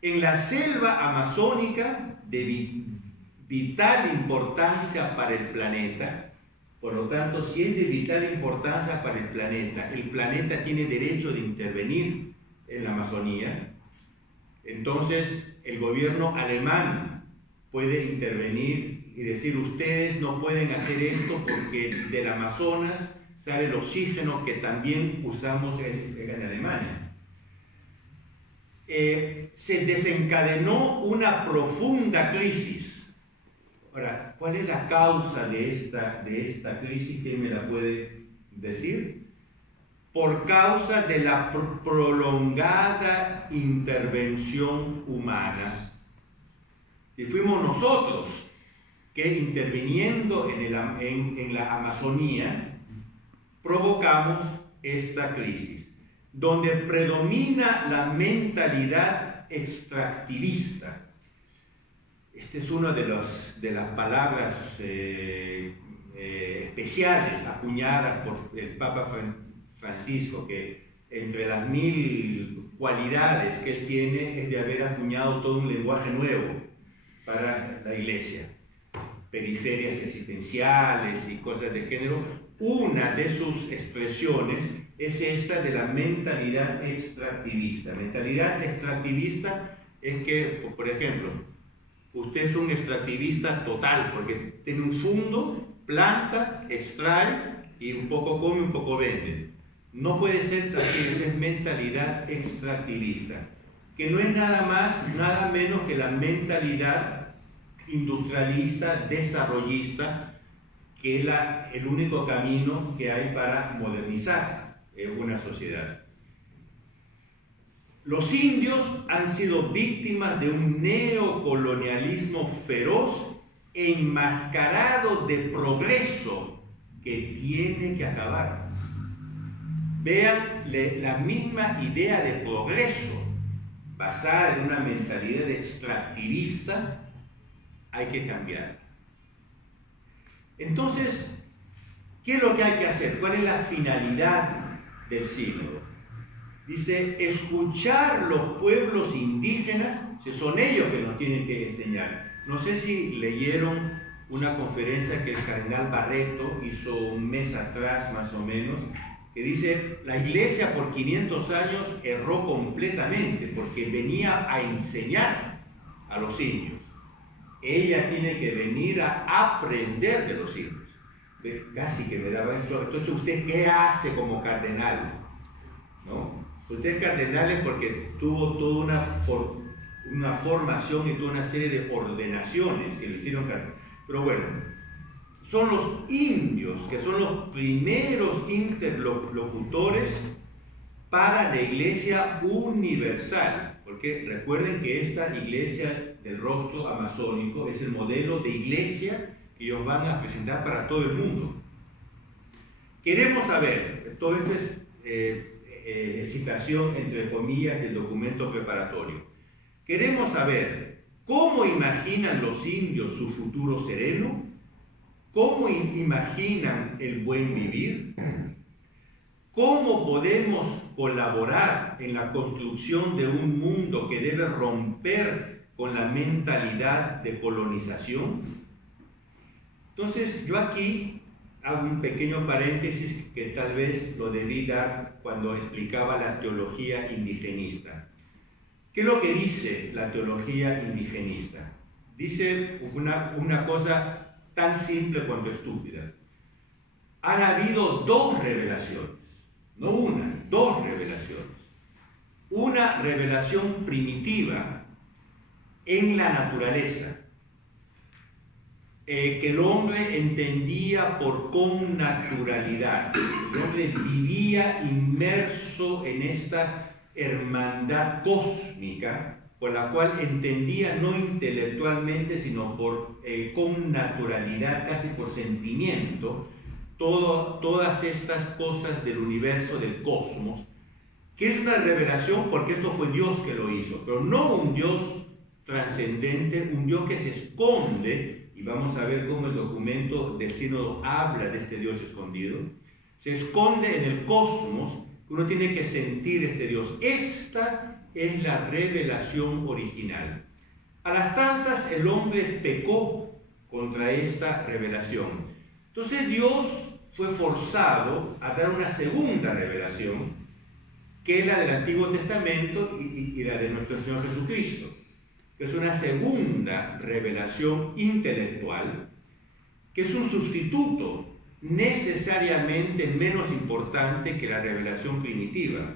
En la selva amazónica, de vital importancia para el planeta, por lo tanto, si es de vital importancia para el planeta tiene derecho de intervenir en la Amazonía. Entonces, el gobierno alemán puede intervenir y decir, ustedes no pueden hacer esto porque del Amazonas sale el oxígeno que también usamos en Alemania. Se desencadenó una profunda crisis. Ahora, ¿cuál es la causa de esta crisis? ¿Quién me la puede decir? Por causa de la prolongada intervención humana. Y fuimos nosotros que interviniendo en la Amazonía provocamos esta crisis, donde predomina la mentalidad extractivista. Esta es una de las palabras especiales acuñadas por el Papa Francisco, que entre las 1000 cualidades que él tiene es de haber acuñado todo un lenguaje nuevo para la Iglesia. Periferias existenciales y cosas de género. Una de sus expresiones es esta de la mentalidad extractivista. Mentalidad extractivista es que, por ejemplo, usted es un extractivista total, porque tiene un fondo, planta, extrae y un poco come, un poco vende. No puede ser así, es mentalidad extractivista, que no es nada más, nada menos que la mentalidad industrialista, desarrollista, que es el único camino que hay para modernizar una sociedad. Los indios han sido víctimas de un neocolonialismo feroz e enmascarado de progreso que tiene que acabar. Vean, la misma idea de progreso basada en una mentalidad extractivista hay que cambiar. Entonces, ¿qué es lo que hay que hacer? ¿Cuál es la finalidad del sínodo? Dice, escuchar los pueblos indígenas, que son ellos que nos tienen que enseñar. No sé si leyeron una conferencia que el cardenal Barreto hizo un mes atrás más o menos, que dice, la Iglesia por 500 años erró completamente porque venía a enseñar a los indios. Ella tiene que venir a aprender de los indios. Casi que me daba esto. Entonces, ¿usted qué hace como cardenal? ¿No? Usted es cardenal es porque tuvo toda una formación y toda una serie de ordenaciones que lo hicieron cardenal. Pero bueno, son los indios que son los primeros interlocutores para la Iglesia universal. Porque recuerden que esta Iglesia del rostro amazónico es el modelo de iglesia que ellos van a presentar para todo el mundo. Queremos saber, todo esto es citación entre comillas del documento preparatorio. Queremos saber cómo imaginan los indios su futuro sereno, cómo imaginan el buen vivir, cómo podemos colaborar en la construcción de un mundo que debe romper con la mentalidad de colonización? Entonces, yo aquí hago un pequeño paréntesis que tal vez lo debí dar cuando explicaba la teología indigenista. ¿Qué es lo que dice la teología indigenista? Dice una cosa tan simple cuanto estúpida. Han habido dos revelaciones, no una, dos revelaciones. Una revelación primitiva en la naturaleza, que el hombre entendía por connaturalidad. El hombre vivía inmerso en esta hermandad cósmica, por la cual entendía no intelectualmente, sino con naturalidad, casi por sentimiento, todas estas cosas del universo, del cosmos, que es una revelación porque esto fue Dios que lo hizo, pero no un Dios trascendente, un Dios que se esconde, y vamos a ver cómo el documento del sínodo habla de este Dios escondido, se esconde en el cosmos. Uno tiene que sentir este Dios. Esta es la revelación original. A las tantas, el hombre pecó contra esta revelación. Entonces Dios fue forzado a dar una segunda revelación, que es la del Antiguo Testamento y la de nuestro Señor Jesucristo, que es una segunda revelación intelectual, que es un sustituto necesariamente menos importante que la revelación primitiva.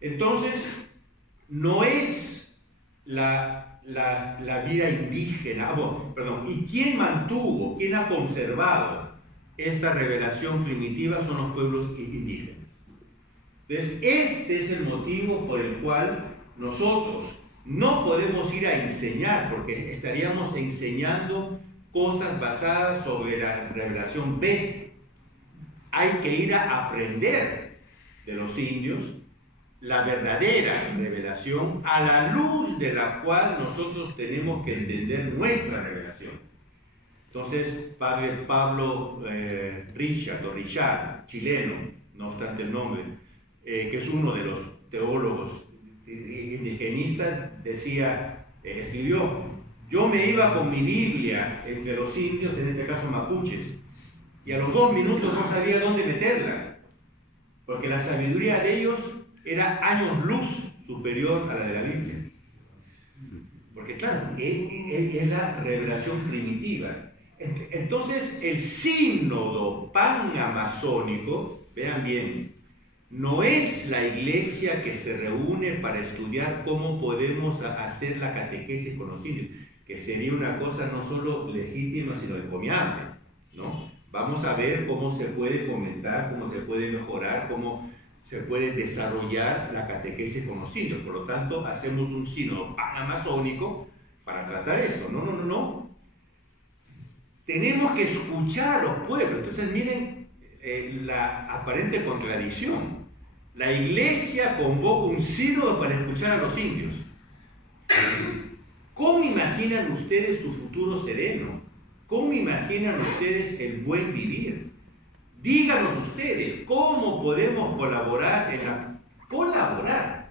Entonces, no es la vida indígena, ¿y quién mantuvo, quién ha conservado esta revelación primitiva? Son los pueblos indígenas. Entonces, este es el motivo por el cual nosotros no podemos ir a enseñar, porque estaríamos enseñando cosas basadas sobre la revelación B. Hay que ir a aprender de los indios la verdadera revelación, a la luz de la cual nosotros tenemos que entender nuestra revelación. Entonces, padre Pablo Richard, chileno, no obstante el nombre, que es uno de los teólogos indigenistas, escribió: yo me iba con mi Biblia entre los indios, en este caso mapuches, y a los 2 minutos no sabía dónde meterla, porque la sabiduría de ellos era años luz superior a la de la Biblia. Porque claro, es la revelación primitiva. Entonces el sínodo panamazónico, vean bien, no es la iglesia que se reúne para estudiar cómo podemos hacer la catequesis con los indios, que sería una cosa no solo legítima, sino encomiable, ¿no? Vamos a ver cómo se puede fomentar, cómo se puede mejorar, cómo se puede desarrollar la catequesis con los indios. Por lo tanto, hacemos un sínodo panamazónico para tratar esto. No. Tenemos que escuchar a los pueblos. Entonces, miren la aparente contradicción. La iglesia convoca un sínodo para escuchar a los indios. ¿Cómo imaginan ustedes su futuro sereno? ¿Cómo imaginan ustedes el buen vivir? Díganos ustedes, ¿cómo podemos colaborar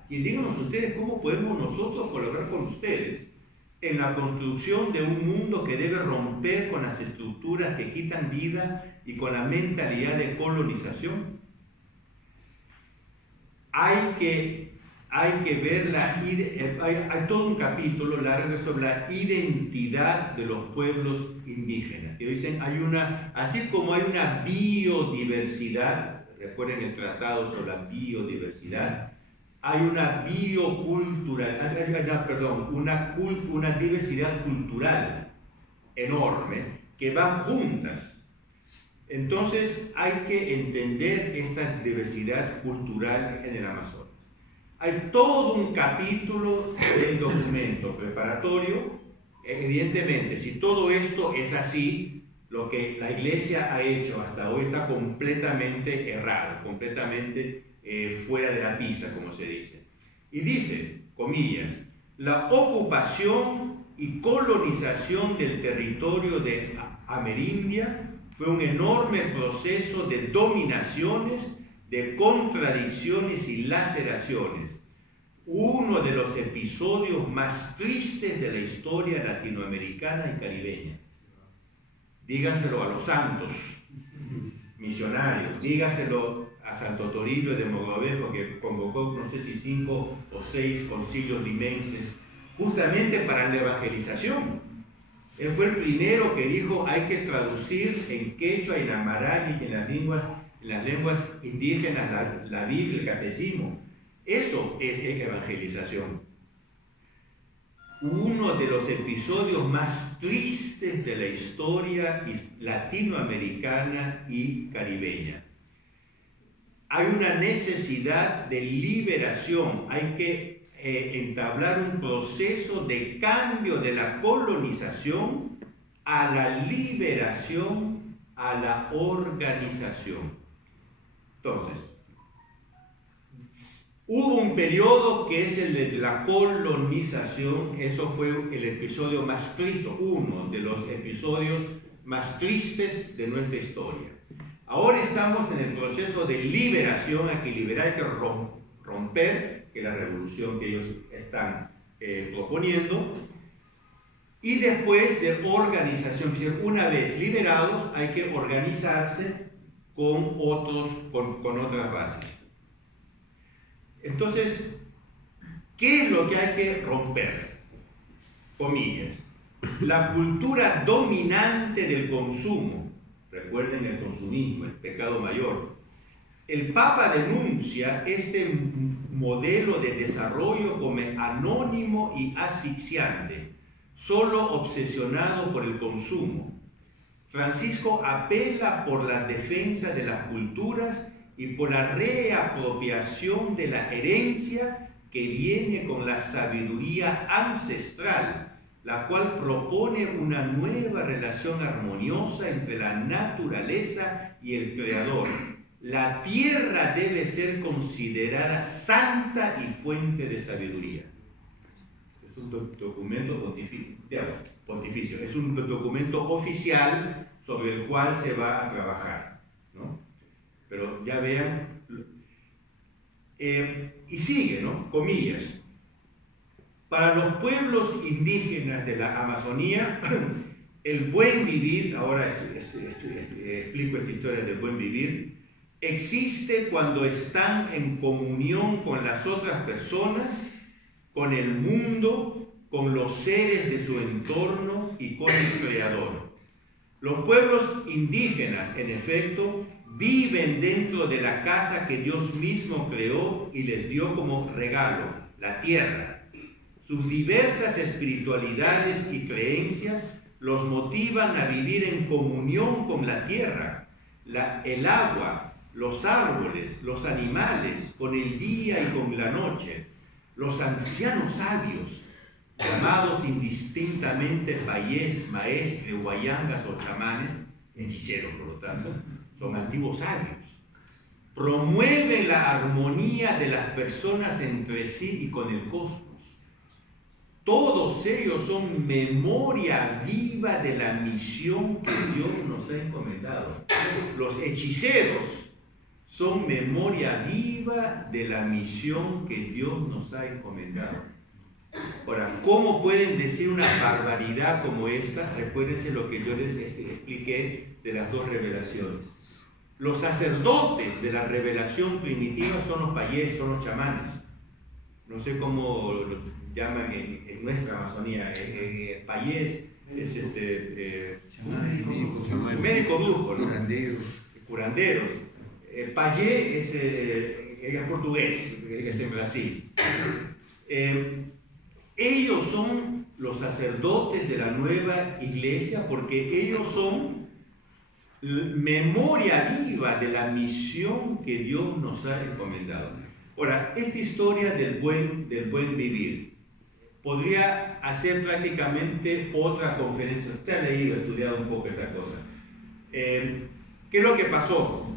y díganos ustedes cómo podemos nosotros colaborar con ustedes en la construcción de un mundo que debe romper con las estructuras que quitan vida y con la mentalidad de colonización? Hay que ver hay todo un capítulo largo sobre la identidad de los pueblos indígenas, que dicen así como hay una biodiversidad, recuerden el tratado sobre la biodiversidad, hay una una diversidad cultural enorme que van juntas. Entonces hay que entender esta diversidad cultural en el Amazonas. Hay todo un capítulo del documento preparatorio. Evidentemente, si todo esto es así, lo que la Iglesia ha hecho hasta hoy está completamente errado, completamente fuera de la pista, como se dice. Y dice, comillas, la ocupación y colonización del territorio de Amerindia fue un enorme proceso de dominaciones de contradicciones y laceraciones, uno de los episodios más tristes de la historia latinoamericana y caribeña. Díganselo a los santos misionarios, dígaselo a Santo Toribio de Mogrovejo, que convocó no sé si 5 o 6 concilios limenses justamente para la evangelización. Él fue el primero que dijo: hay que traducir en quechua, en amarán y en las lenguas indígenas la Biblia, el catecismo. Eso es evangelización. Uno de los episodios más tristes de la historia latinoamericana y caribeña. Hay una necesidad de liberación, hay que entablar un proceso de cambio de la colonización a la liberación, a la organización. Entonces, hubo un periodo que es el de la colonización. Eso fue el episodio más triste, uno de los episodios más tristes de nuestra historia. Ahora estamos en el proceso de liberación. Hay que liberar, hay que romper, que es la revolución que ellos están proponiendo, y después de organización. Es decir, una vez liberados hay que organizarse con otras bases. Entonces, ¿qué es lo que hay que romper? Comillas. La cultura dominante del consumo. Recuerden el consumismo, el pecado mayor. El Papa denuncia este modelo de desarrollo como anónimo y asfixiante, solo obsesionado por el consumo. Francisco apela por la defensa de las culturas y por la reapropiación de la herencia que viene con la sabiduría ancestral, la cual propone una nueva relación armoniosa entre la naturaleza y el Creador. La tierra debe ser considerada santa y fuente de sabiduría. Es un documento pontificio, es un documento oficial sobre el cual se va a trabajar, ¿no? Pero ya vean, y sigue, ¿no? Comillas. Para los pueblos indígenas de la Amazonía, el buen vivir, ahora explico esta historia del buen vivir, existe cuando están en comunión con las otras personas, con el mundo, con los seres de su entorno y con el Creador. Los pueblos indígenas, en efecto, viven dentro de la casa que Dios mismo creó y les dio como regalo, la tierra. Sus diversas espiritualidades y creencias los motivan a vivir en comunión con la tierra, el agua, los árboles, los animales, con el día y con la noche. Los ancianos sabios, llamados indistintamente payés, maestres, guayangas o chamanes, hechiceros por lo tanto, son antiguos sabios. Promueven la armonía de las personas entre sí y con el cosmos. Todos ellos son memoria viva de la misión que Dios nos ha encomendado. Los hechiceros son memoria viva de la misión que Dios nos ha encomendado. Ahora, ¿cómo pueden decir una barbaridad como esta? Recuérdense lo que yo les expliqué de las dos revelaciones. Los sacerdotes de la revelación primitiva son los payés, son los chamanes. No sé cómo los llaman en nuestra Amazonía. Payés es médico brujo, ¿no? Curanderos. Payé es portugués, es en Brasil. Ellos son los sacerdotes de la nueva iglesia porque ellos son memoria viva de la misión que Dios nos ha encomendado. Ahora, esta historia del buen vivir podría hacer prácticamente otra conferencia. Usted ha leído, estudiado un poco esta cosa. ¿Qué es lo que pasó?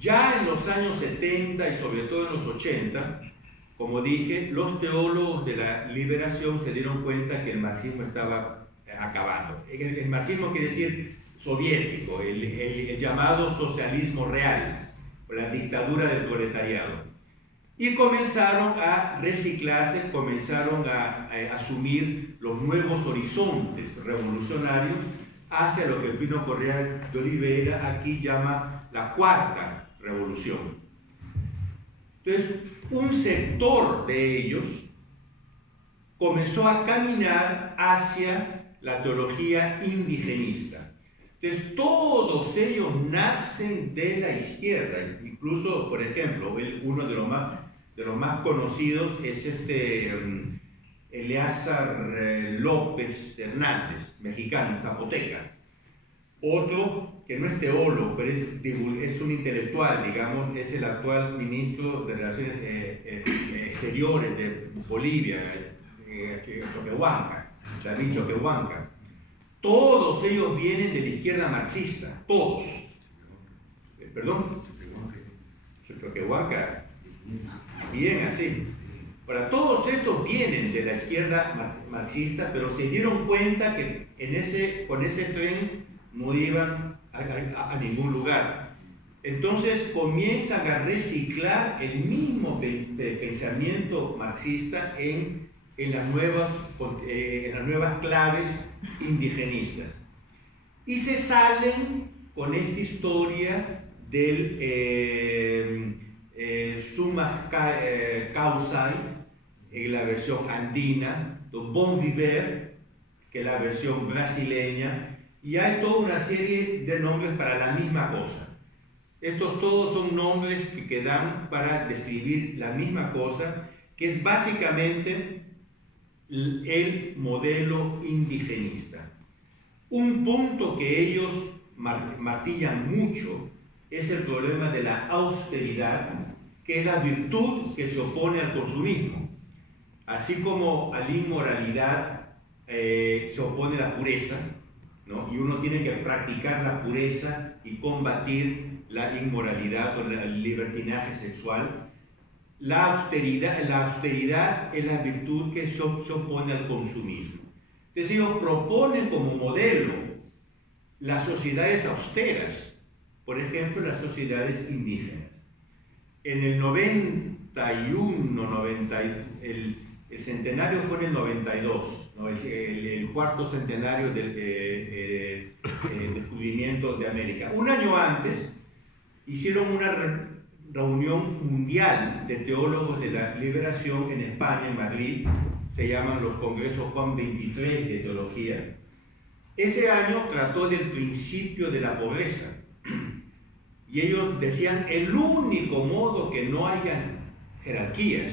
Ya en los años 70 y sobre todo en los 80, como dije, los teólogos de la liberación se dieron cuenta que el marxismo estaba acabando. El marxismo quiere decir soviético, el llamado socialismo real. o la dictadura del proletariado. Y comenzaron a reciclarse, comenzaron a asumir los nuevos horizontes revolucionarios hacia lo que Pino Correa de Oliveira aquí llama la cuarta revolución. Entonces, un sector de ellos comenzó a caminar hacia la teología indigenista. Entonces, todos ellos nacen de la izquierda. Incluso, por ejemplo, uno de los más conocidos es Eleazar López Hernández, mexicano, zapoteca. Otro, que no es teólogo, pero es un intelectual, digamos, es el actual ministro de Relaciones Exteriores de Bolivia, Choquehuanca, David Choquehuanca. Todos ellos vienen de la izquierda marxista, todos. Perdón, Choquehuanca, bien así. Ahora, todos estos vienen de la izquierda marxista, pero se dieron cuenta que con ese tren no iban a ningún lugar. Entonces comienzan a reciclar el mismo pensamiento marxista en las nuevas claves indigenistas. Y se salen con esta historia del summa causae, en la versión andina, do bon viver, que es la versión brasileña, y hay toda una serie de nombres para la misma cosa. Estos todos son nombres que dan para describir la misma cosa, que es básicamente el modelo indigenista. Un punto que ellos martillan mucho es el problema de la austeridad, que es la virtud que se opone al consumismo. Así como a la inmoralidad se opone la pureza, ¿no? Y uno tiene que practicar la pureza y combatir la inmoralidad o el libertinaje sexual. La austeridad es la virtud que se opone al consumismo. Entonces ellos proponen como modelo las sociedades austeras, por ejemplo las sociedades indígenas. En el 91, el centenario fue en el 92, ¿no? el cuarto centenario del descubrimiento de América. Un año antes hicieron una reunión mundial de teólogos de la liberación en España, en Madrid. Se llaman los Congresos Juan XXIII de Teología. Ese año trató del principio de la pobreza. Y ellos decían, el único modo que no hayan jerarquías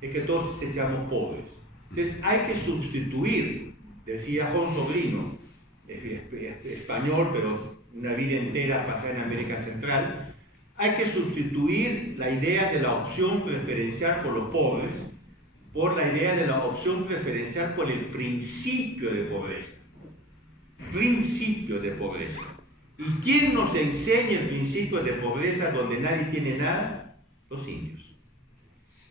es que todos seamos pobres. Entonces hay que sustituir, decía Juan Sobrino, español, pero una vida entera pasada en América Central, hay que sustituir la idea de la opción preferencial por los pobres por la idea de la opción preferencial por el principio de pobreza. Principio de pobreza. ¿Y quién nos enseña el principio de pobreza donde nadie tiene nada? Los indios.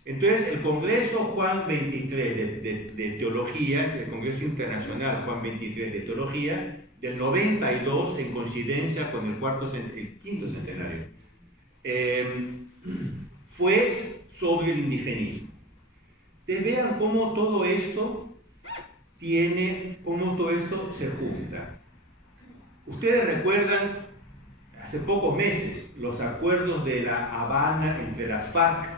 Entonces, el Congreso Juan XXIII de Teología, el Congreso Internacional Juan XXIII de Teología, del 92, en coincidencia con el quinto centenario, fue sobre el indigenismo. Ustedes vean cómo todo esto se junta. Ustedes recuerdan, hace pocos meses, los acuerdos de La Habana entre las FARC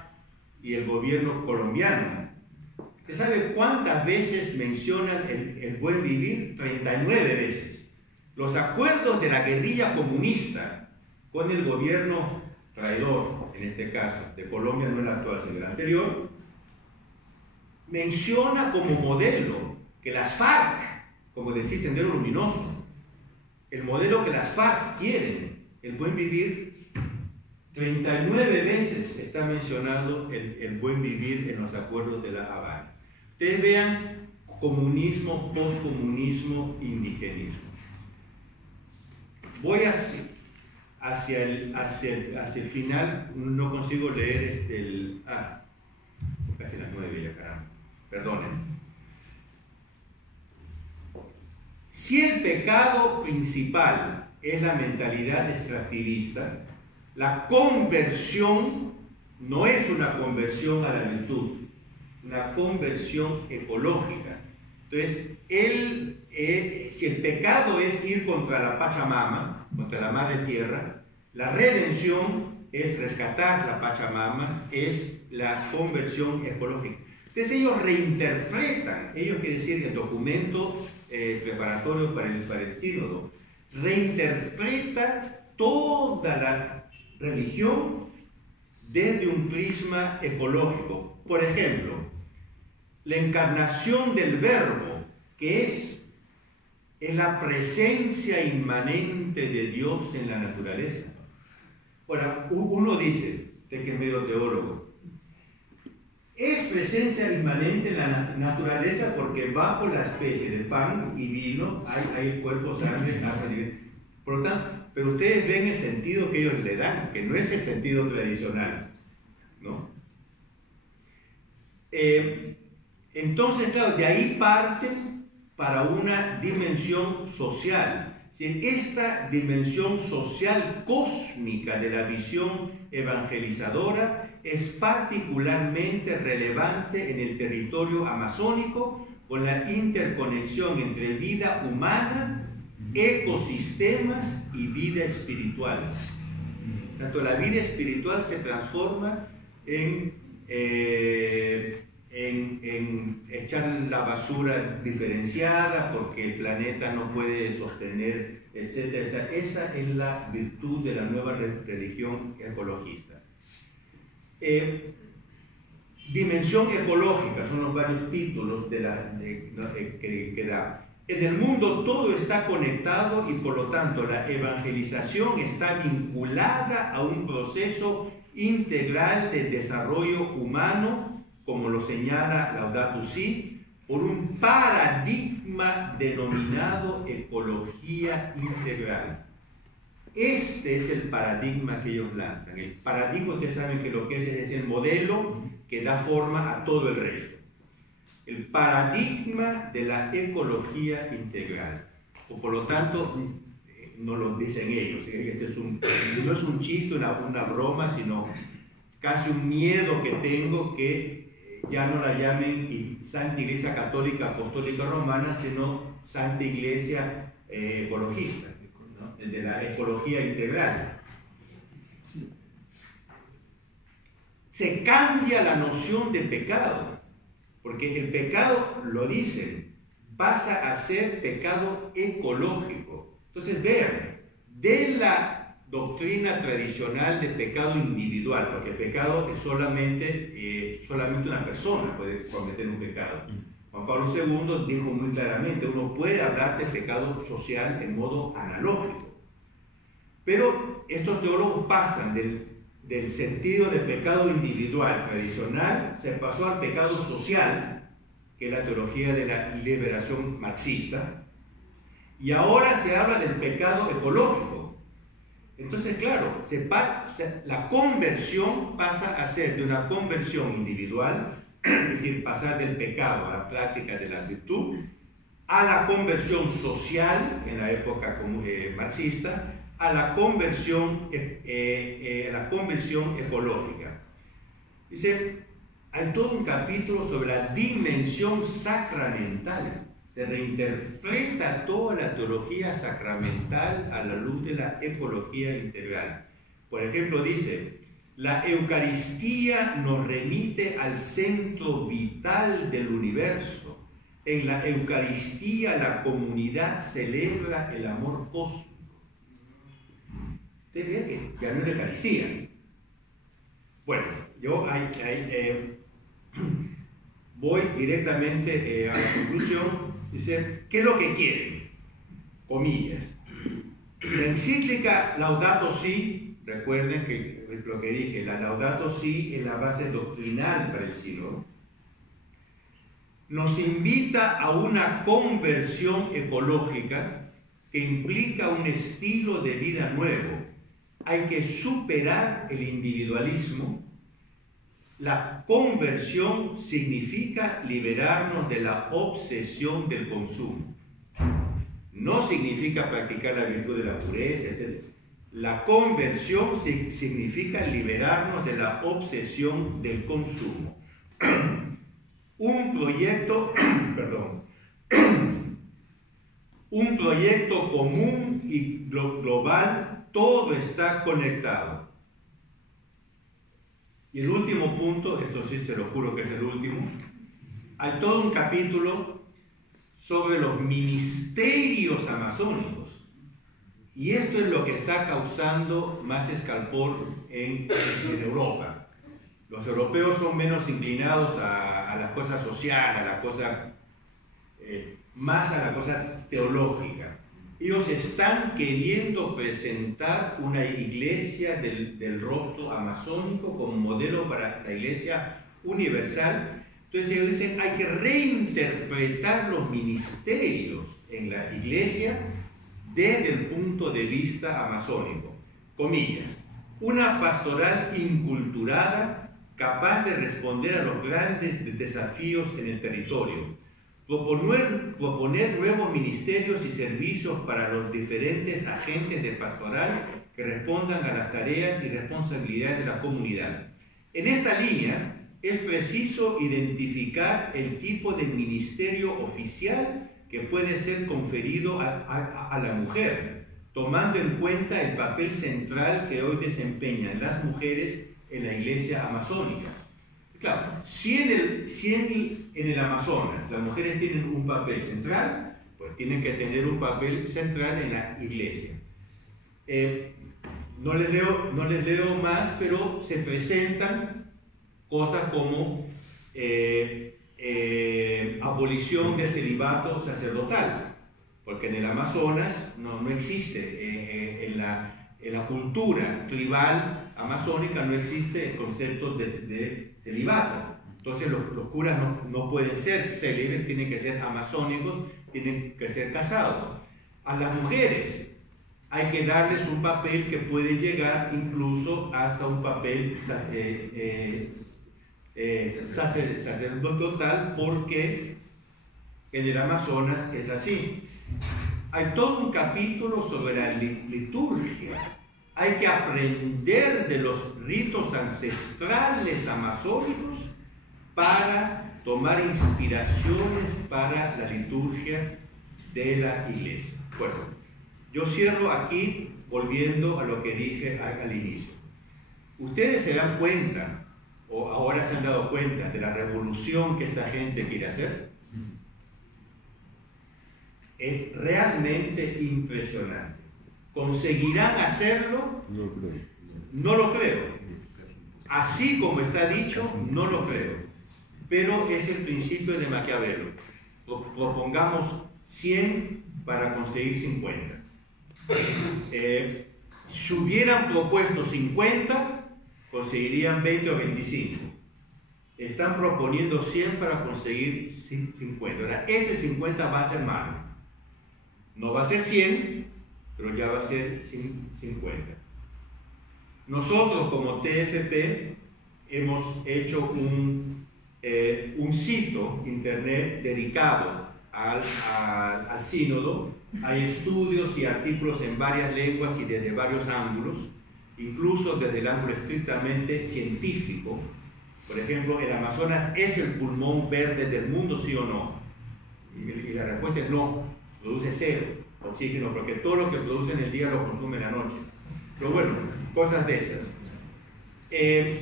y el gobierno colombiano. ¿Usted sabe cuántas veces mencionan el buen vivir? 39 veces. Los acuerdos de la guerrilla comunista con el gobierno traidor, en este caso, de Colombia, no el actual, sino el anterior, menciona como modelo que las FARC, como decía Sendero Luminoso, el modelo que las FARC quieren, el buen vivir, 39 veces está mencionado el buen vivir en los acuerdos de La Habana. Ustedes vean comunismo, postcomunismo, indigenismo. Voy hacia el final, no consigo leer casi las 9 ya, caramba, perdonen. Si el pecado principal es la mentalidad extractivista, La conversión no es una conversión a la virtud, una conversión ecológica. Entonces, si el pecado es ir contra la Pachamama, contra la Madre Tierra, la redención es rescatar la Pachamama, es la conversión ecológica. Entonces ellos reinterpretan, ellos quiere decir el documento preparatorio para el sínodo, reinterpreta toda la religión desde un prisma ecológico. Por ejemplo, la encarnación del Verbo, que es la presencia inmanente de Dios en la naturaleza. Ahora, uno dice, usted que es medio teólogo, es presencia inmanente en la naturaleza porque bajo la especie de pan y vino hay el cuerpo, sangre, agua y vino. Por lo tanto, pero ustedes ven el sentido que ellos le dan, que no es el sentido tradicional, ¿no? Entonces, claro, de ahí parten para una dimensión social. Esta dimensión social cósmica de la visión evangelizadora es particularmente relevante en el territorio amazónico con la interconexión entre vida humana, ecosistemas y vida espiritual. Tanto la vida espiritual se transforma en echar la basura diferenciada porque el planeta no puede sostener, etc. Esa es la virtud de la nueva religión ecologista. Dimensión ecológica son los varios títulos que da. En el mundo todo está conectado y por lo tanto la evangelización está vinculada a un proceso integral de desarrollo humano, como lo señala Laudato Si, por un paradigma denominado ecología integral. Este es el paradigma que ellos lanzan. El paradigma, ustedes saben que lo que es el modelo que da forma a todo el resto. El paradigma de la ecología integral. O por lo tanto, no lo dicen ellos. Este no es un chiste, una broma, sino casi un miedo que tengo que ya no la llamen Santa Iglesia Católica Apostólica Romana, sino Santa Iglesia Ecologista, ¿no? De la ecología integral. Se cambia la noción de pecado, porque el pecado, lo dicen, pasa a ser pecado ecológico. Entonces vean, de la doctrina tradicional de pecado individual, porque el pecado es solamente una persona puede cometer un pecado. Juan Pablo II dijo muy claramente, uno puede hablar de pecado social en modo analógico. Pero estos teólogos pasan del sentido de pecado individual tradicional, se pasó al pecado social, que es la teología de la liberación marxista, y ahora se habla del pecado ecológico. Entonces, claro, la conversión pasa a ser de una conversión individual, es decir, pasar del pecado a la práctica de la virtud, a la conversión social en la época marxista, a la conversión ecológica. Dice, hay todo un capítulo sobre la dimensión sacramental. Se reinterpreta toda la teología sacramental a la luz de la ecología integral. Por ejemplo, dice, la Eucaristía nos remite al centro vital del universo. En la Eucaristía la comunidad celebra el amor cósmico. Usted ve que ya no es la Eucaristía. Bueno, yo voy directamente a la conclusión. Dice, ¿qué es lo que quieren? Comillas. La encíclica Laudato Si, recuerden que lo que dije, la Laudato Si es la base doctrinal para el sínodo, nos invita a una conversión ecológica que implica un estilo de vida nuevo. Hay que superar el individualismo. La conversión significa liberarnos de la obsesión del consumo. No significa practicar la virtud de la pureza, etc. La conversión significa liberarnos de la obsesión del consumo. Un proyecto, un proyecto común y global, todo está conectado. Y el último punto, esto sí se lo juro que es el último, hay todo un capítulo sobre los ministerios amazónicos. Y esto es lo que está causando más escalpor en Europa. Los europeos son menos inclinados a la cosa social, a la cosa, más a la cosa teológica. Ellos están queriendo presentar una iglesia del rostro amazónico como modelo para la iglesia universal. Entonces ellos dicen, hay que reinterpretar los ministerios en la iglesia desde el punto de vista amazónico. Comillas, una pastoral inculturada capaz de responder a los grandes desafíos en el territorio. Proponer nuevos ministerios y servicios para los diferentes agentes de pastoral que respondan a las tareas y responsabilidades de la comunidad. En esta línea, es preciso identificar el tipo de ministerio oficial que puede ser conferido a la mujer, tomando en cuenta el papel central que hoy desempeñan las mujeres en la iglesia amazónica. Claro, si en el Amazonas las mujeres tienen un papel central, pues tienen que tener un papel central en la iglesia. No les leo más, pero se presentan cosas como abolición del celibato sacerdotal, porque en el Amazonas no existe, en la cultura tribal amazónica no existe el concepto de celibato. Entonces los curas no pueden ser célibes, tienen que ser amazónicos, tienen que ser casados. A las mujeres hay que darles un papel que puede llegar incluso hasta un papel sacerdotal, porque en el Amazonas es así. Hay todo un capítulo sobre la liturgia. Hay que aprender de los ritos ancestrales amazónicos para tomar inspiraciones para la liturgia de la iglesia. Bueno, yo cierro aquí volviendo a lo que dije al inicio. Ustedes se dan cuenta, o ahora se han dado cuenta, de la revolución que esta gente quiere hacer. Es realmente impresionante. ¿Conseguirán hacerlo? No lo creo. Así como está dicho, no lo creo. Pero es el principio de Maquiavelo. Propongamos 100 para conseguir 50. Si hubieran propuesto 50, conseguirían 20 o 25. Están proponiendo 100 para conseguir 50. Ahora, ese 50 va a ser malo. No va a ser 100, pero ya va a ser 50. Nosotros como TFP hemos hecho un sitio internet dedicado al sínodo. Hay estudios y artículos en varias lenguas y desde varios ángulos, incluso desde el ángulo estrictamente científico. Por ejemplo, ¿el Amazonas es el pulmón verde del mundo, sí o no? Y la respuesta es no. Produce 0 oxígeno, porque todo lo que produce en el día lo consume en la noche. Pero bueno, cosas de estas.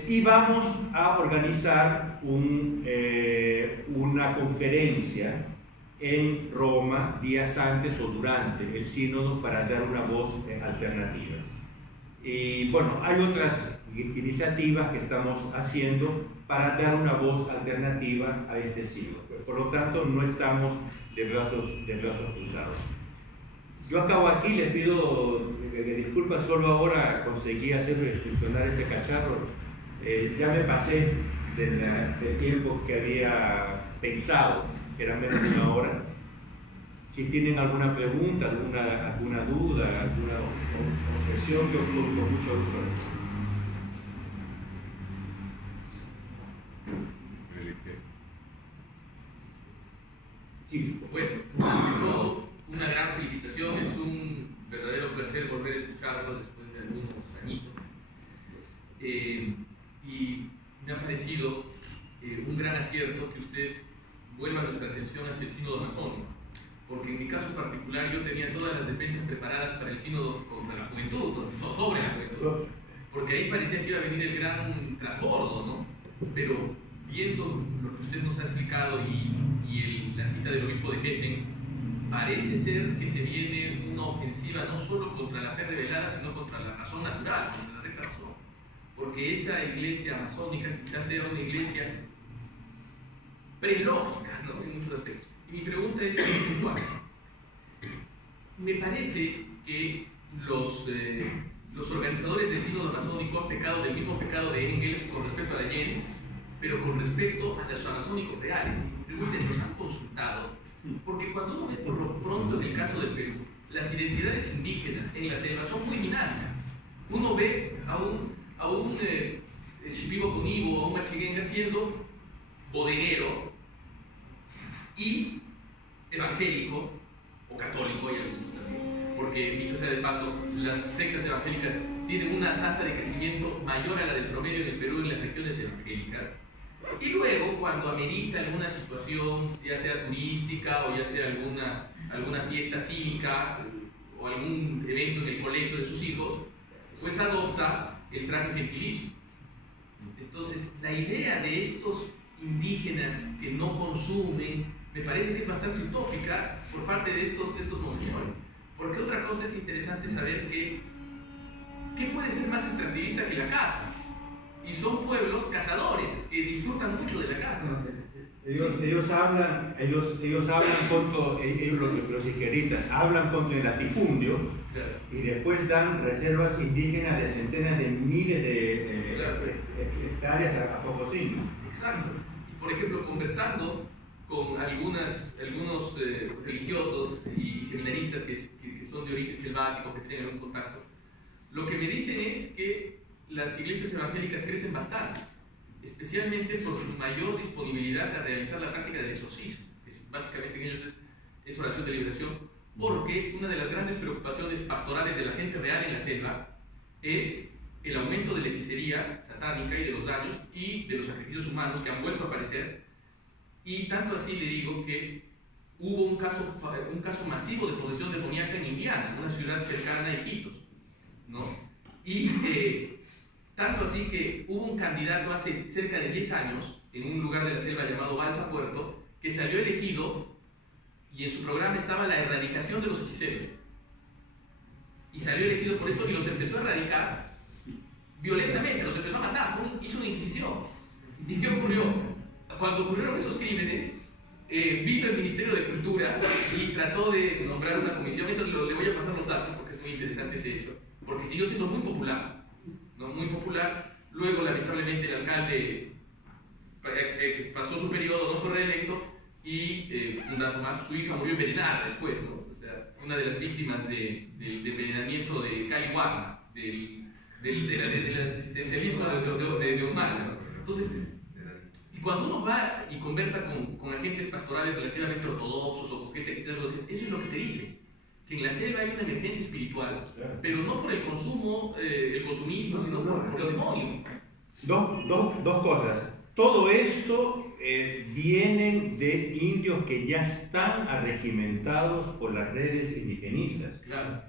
Y vamos a organizar una conferencia en Roma días antes o durante el sínodo para dar una voz alternativa. Y bueno, hay otras iniciativas que estamos haciendo para dar una voz alternativa a este sínodo. Por lo tanto, no estamos de brazos cruzados. Yo acabo aquí, les pido disculpas, solo ahora conseguí hacer funcionar este cacharro. Ya me pasé del tiempo que había pensado, que era menos de una hora. Si tienen alguna pregunta, alguna duda, alguna objeción, yo con mucho gusto. Sí. Bueno, una gran felicitación, es un verdadero placer volver a escucharlo después de cierto que usted vuelva nuestra atención hacia el sínodo masónico, porque en mi caso particular yo tenía todas las defensas preparadas para el sínodo contra la juventud, sobre la juventud, porque ahí parecía que iba a venir el gran trasbordo, ¿no? Pero viendo lo que usted nos ha explicado y la cita del obispo de Hessen, parece ser que se viene una ofensiva no solo contra la fe revelada, sino contra la razón natural, contra la recta razón. Porque esa iglesia masónica quizás sea una iglesia prelógica, ¿no? En muchos aspectos. Y mi pregunta es puntual. Me parece que los organizadores del sínodo masónico han pecado del mismo pecado de Engels con respecto a la Jens, pero con respecto a los masónicos reales. Mi pregunta es, ¿los han consultado? Porque cuando uno ve por lo pronto en el caso del Perú, las identidades indígenas en la selva son muy dinámicas. Uno ve a un Shipibo Conibo o a un Machiguenga siendo bodeguero y evangélico o católico, hay algunos también, porque dicho sea de paso, las sectas evangélicas tienen una tasa de crecimiento mayor a la del promedio en el Perú en las regiones evangélicas. Y luego, cuando amerita alguna situación, ya sea turística o ya sea alguna fiesta cívica o algún evento en el colegio de sus hijos, pues adopta el traje gentilicio. Entonces, la idea de estos indígenas que no consumen me parece que es bastante utópica por parte de estos monseñores. Porque otra cosa es interesante saber que ¿qué puede ser más extractivista que la caza? Y son pueblos cazadores que disfrutan mucho de la caza. Ellos hablan contra, los izquierdistas hablan contra el latifundio, claro, y después dan reservas indígenas de centenas de miles de hectáreas a pocos indios. Exacto. Y por ejemplo, conversando con algunos religiosos y seminaristas que son de origen selvático, que tienen algún contacto, lo que me dicen es que las iglesias evangélicas crecen bastante, especialmente por su mayor disponibilidad a realizar la práctica del exorcismo, que básicamente en ellos es oración de liberación, porque una de las grandes preocupaciones pastorales de la gente real en la selva es el aumento de la hechicería satánica y de los daños y de los sacrificios humanos que han vuelto a aparecer, y tanto así le digo que hubo un caso masivo de posesión demoníaca en Indiana, una ciudad cercana a Iquitos, ¿no? Y tanto así que hubo un candidato hace cerca de 10 años en un lugar de la selva llamado Balsa Puerto que salió elegido y en su programa estaba la erradicación de los hechiceros. Y salió elegido por eso y los empezó a erradicar violentamente, los empezó a matar, hizo una inquisición. ¿Y qué ocurrió? Cuando ocurrieron esos crímenes, vino el Ministerio de Cultura y trató de nombrar una comisión. Eso le voy a pasar los datos porque es muy interesante ese hecho, porque siguió siendo muy popular, ¿no? Muy popular. Luego, lamentablemente, el alcalde pasó su periodo, no fue reelecto y, un dato más, su hija murió envenenada después, ¿no? O sea, una de las víctimas del envenenamiento de Cali Guarna, del asistencialismo de Humala, ¿no? Entonces, cuando uno va y conversa con agentes pastorales relativamente ortodoxos o con gente que te lo dice, eso es lo que te dicen, que en la selva hay una emergencia espiritual, pero no por el consumo, el consumismo, sino por el demonio. Dos cosas. Todo esto vienen de indios que ya están arregimentados por las redes indigenistas. Claro.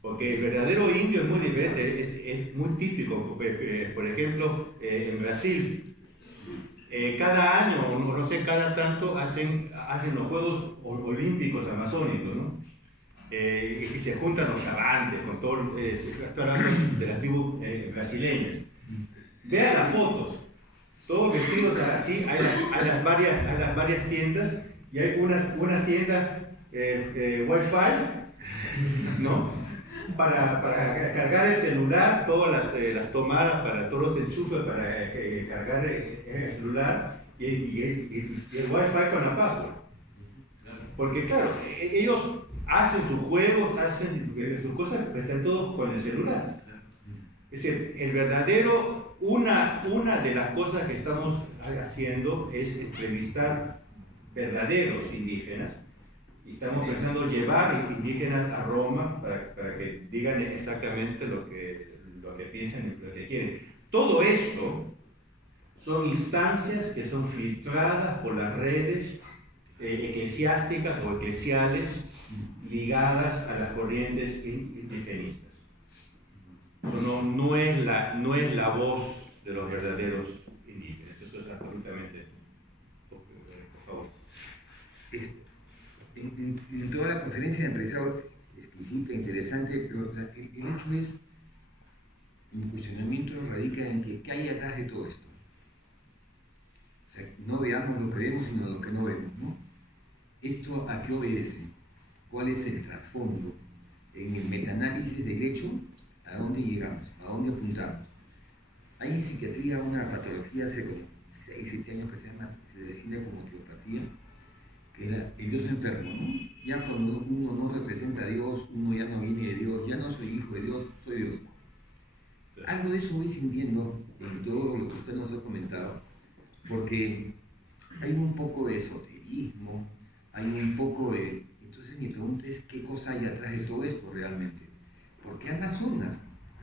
Porque el verdadero indio es muy diferente, es muy típico. Por ejemplo, en Brasil, cada año, o no sé, cada tanto, hacen los Juegos Olímpicos Amazónicos, ¿no? Y se juntan los chavantes, con todo, estoy hablando de las tribus brasileñas. Vean las fotos, todos vestidos así, hay las varias tiendas, y hay una tienda Wi-Fi, ¿no? Para cargar el celular, todas las tomadas, para todos los enchufes para cargar el celular y el Wi-Fi con la password. Porque claro, ellos hacen sus juegos, hacen sus cosas, pero están todos con el celular. Es decir, el verdadero, una de las cosas que estamos haciendo es entrevistar verdaderos indígenas. Y estamos pensando llevar indígenas a Roma para que digan exactamente lo que piensan y lo que quieren. Todo esto son instancias que son filtradas por las redes eclesiásticas o eclesiales ligadas a las corrientes indigenistas. No es la voz de los verdaderos indígenas. Eso es absolutamente, por favor. En toda la conferencia me pareció exquisita, interesante, pero el hecho es, mi cuestionamiento radica en que ¿qué hay atrás de todo esto? O sea, no veamos lo que vemos, sino lo que no vemos, ¿no? ¿Esto a qué obedece? ¿Cuál es el trasfondo? En el metaanálisis del hecho, ¿a dónde llegamos? ¿A dónde apuntamos? Hay en psiquiatría una patología hace como 6, 7 años que se define como teopatía, que es el Dios enfermo, ¿no? Ya cuando uno no representa a Dios, uno ya no viene de Dios, ya no soy hijo de Dios, soy Dios. Algo de eso voy sintiendo en todo lo que usted nos ha comentado, porque hay un poco de esoterismo, hay un poco de... Entonces mi pregunta es, ¿qué cosa hay atrás de todo esto realmente? ¿Por qué Amazonas?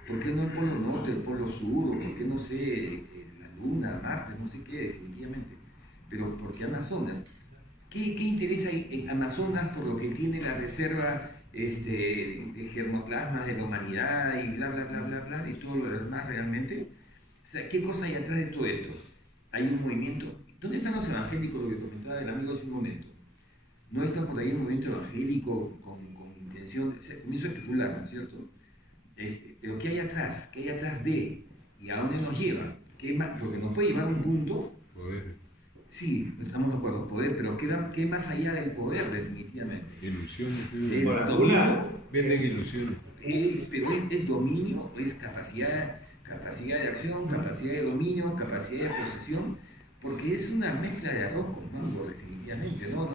¿Por qué no el Polo Norte, el Polo Sur? ¿Por qué no sé, la Luna, Marte, no sé qué, definitivamente? Pero ¿por qué Amazonas? ¿Qué interesa en Amazonas por lo que tiene la reserva de germoplasma de la humanidad y bla, bla, bla, bla, bla, y todo lo demás realmente? O sea, ¿qué cosa hay atrás de todo esto? Hay un movimiento. ¿Dónde están los evangélicos, lo que comentaba el amigo hace un momento? No está por ahí un movimiento evangélico con intención, o sea, comienzo a especular, ¿no es cierto? Pero ¿qué hay atrás? ¿Qué hay atrás de? ¿Y a dónde nos lleva? ¿Qué más? Porque nos puede llevar a un punto. Poder. Sí, estamos de acuerdo, poder, pero ¿qué más allá del poder, definitivamente? Ilusiones. Dominio. Venden ilusiones. Pero es dominio, es capacidad de acción, capacidad de dominio, capacidad de posesión, porque es una mezcla de arroz con mango, definitivamente, ¿no?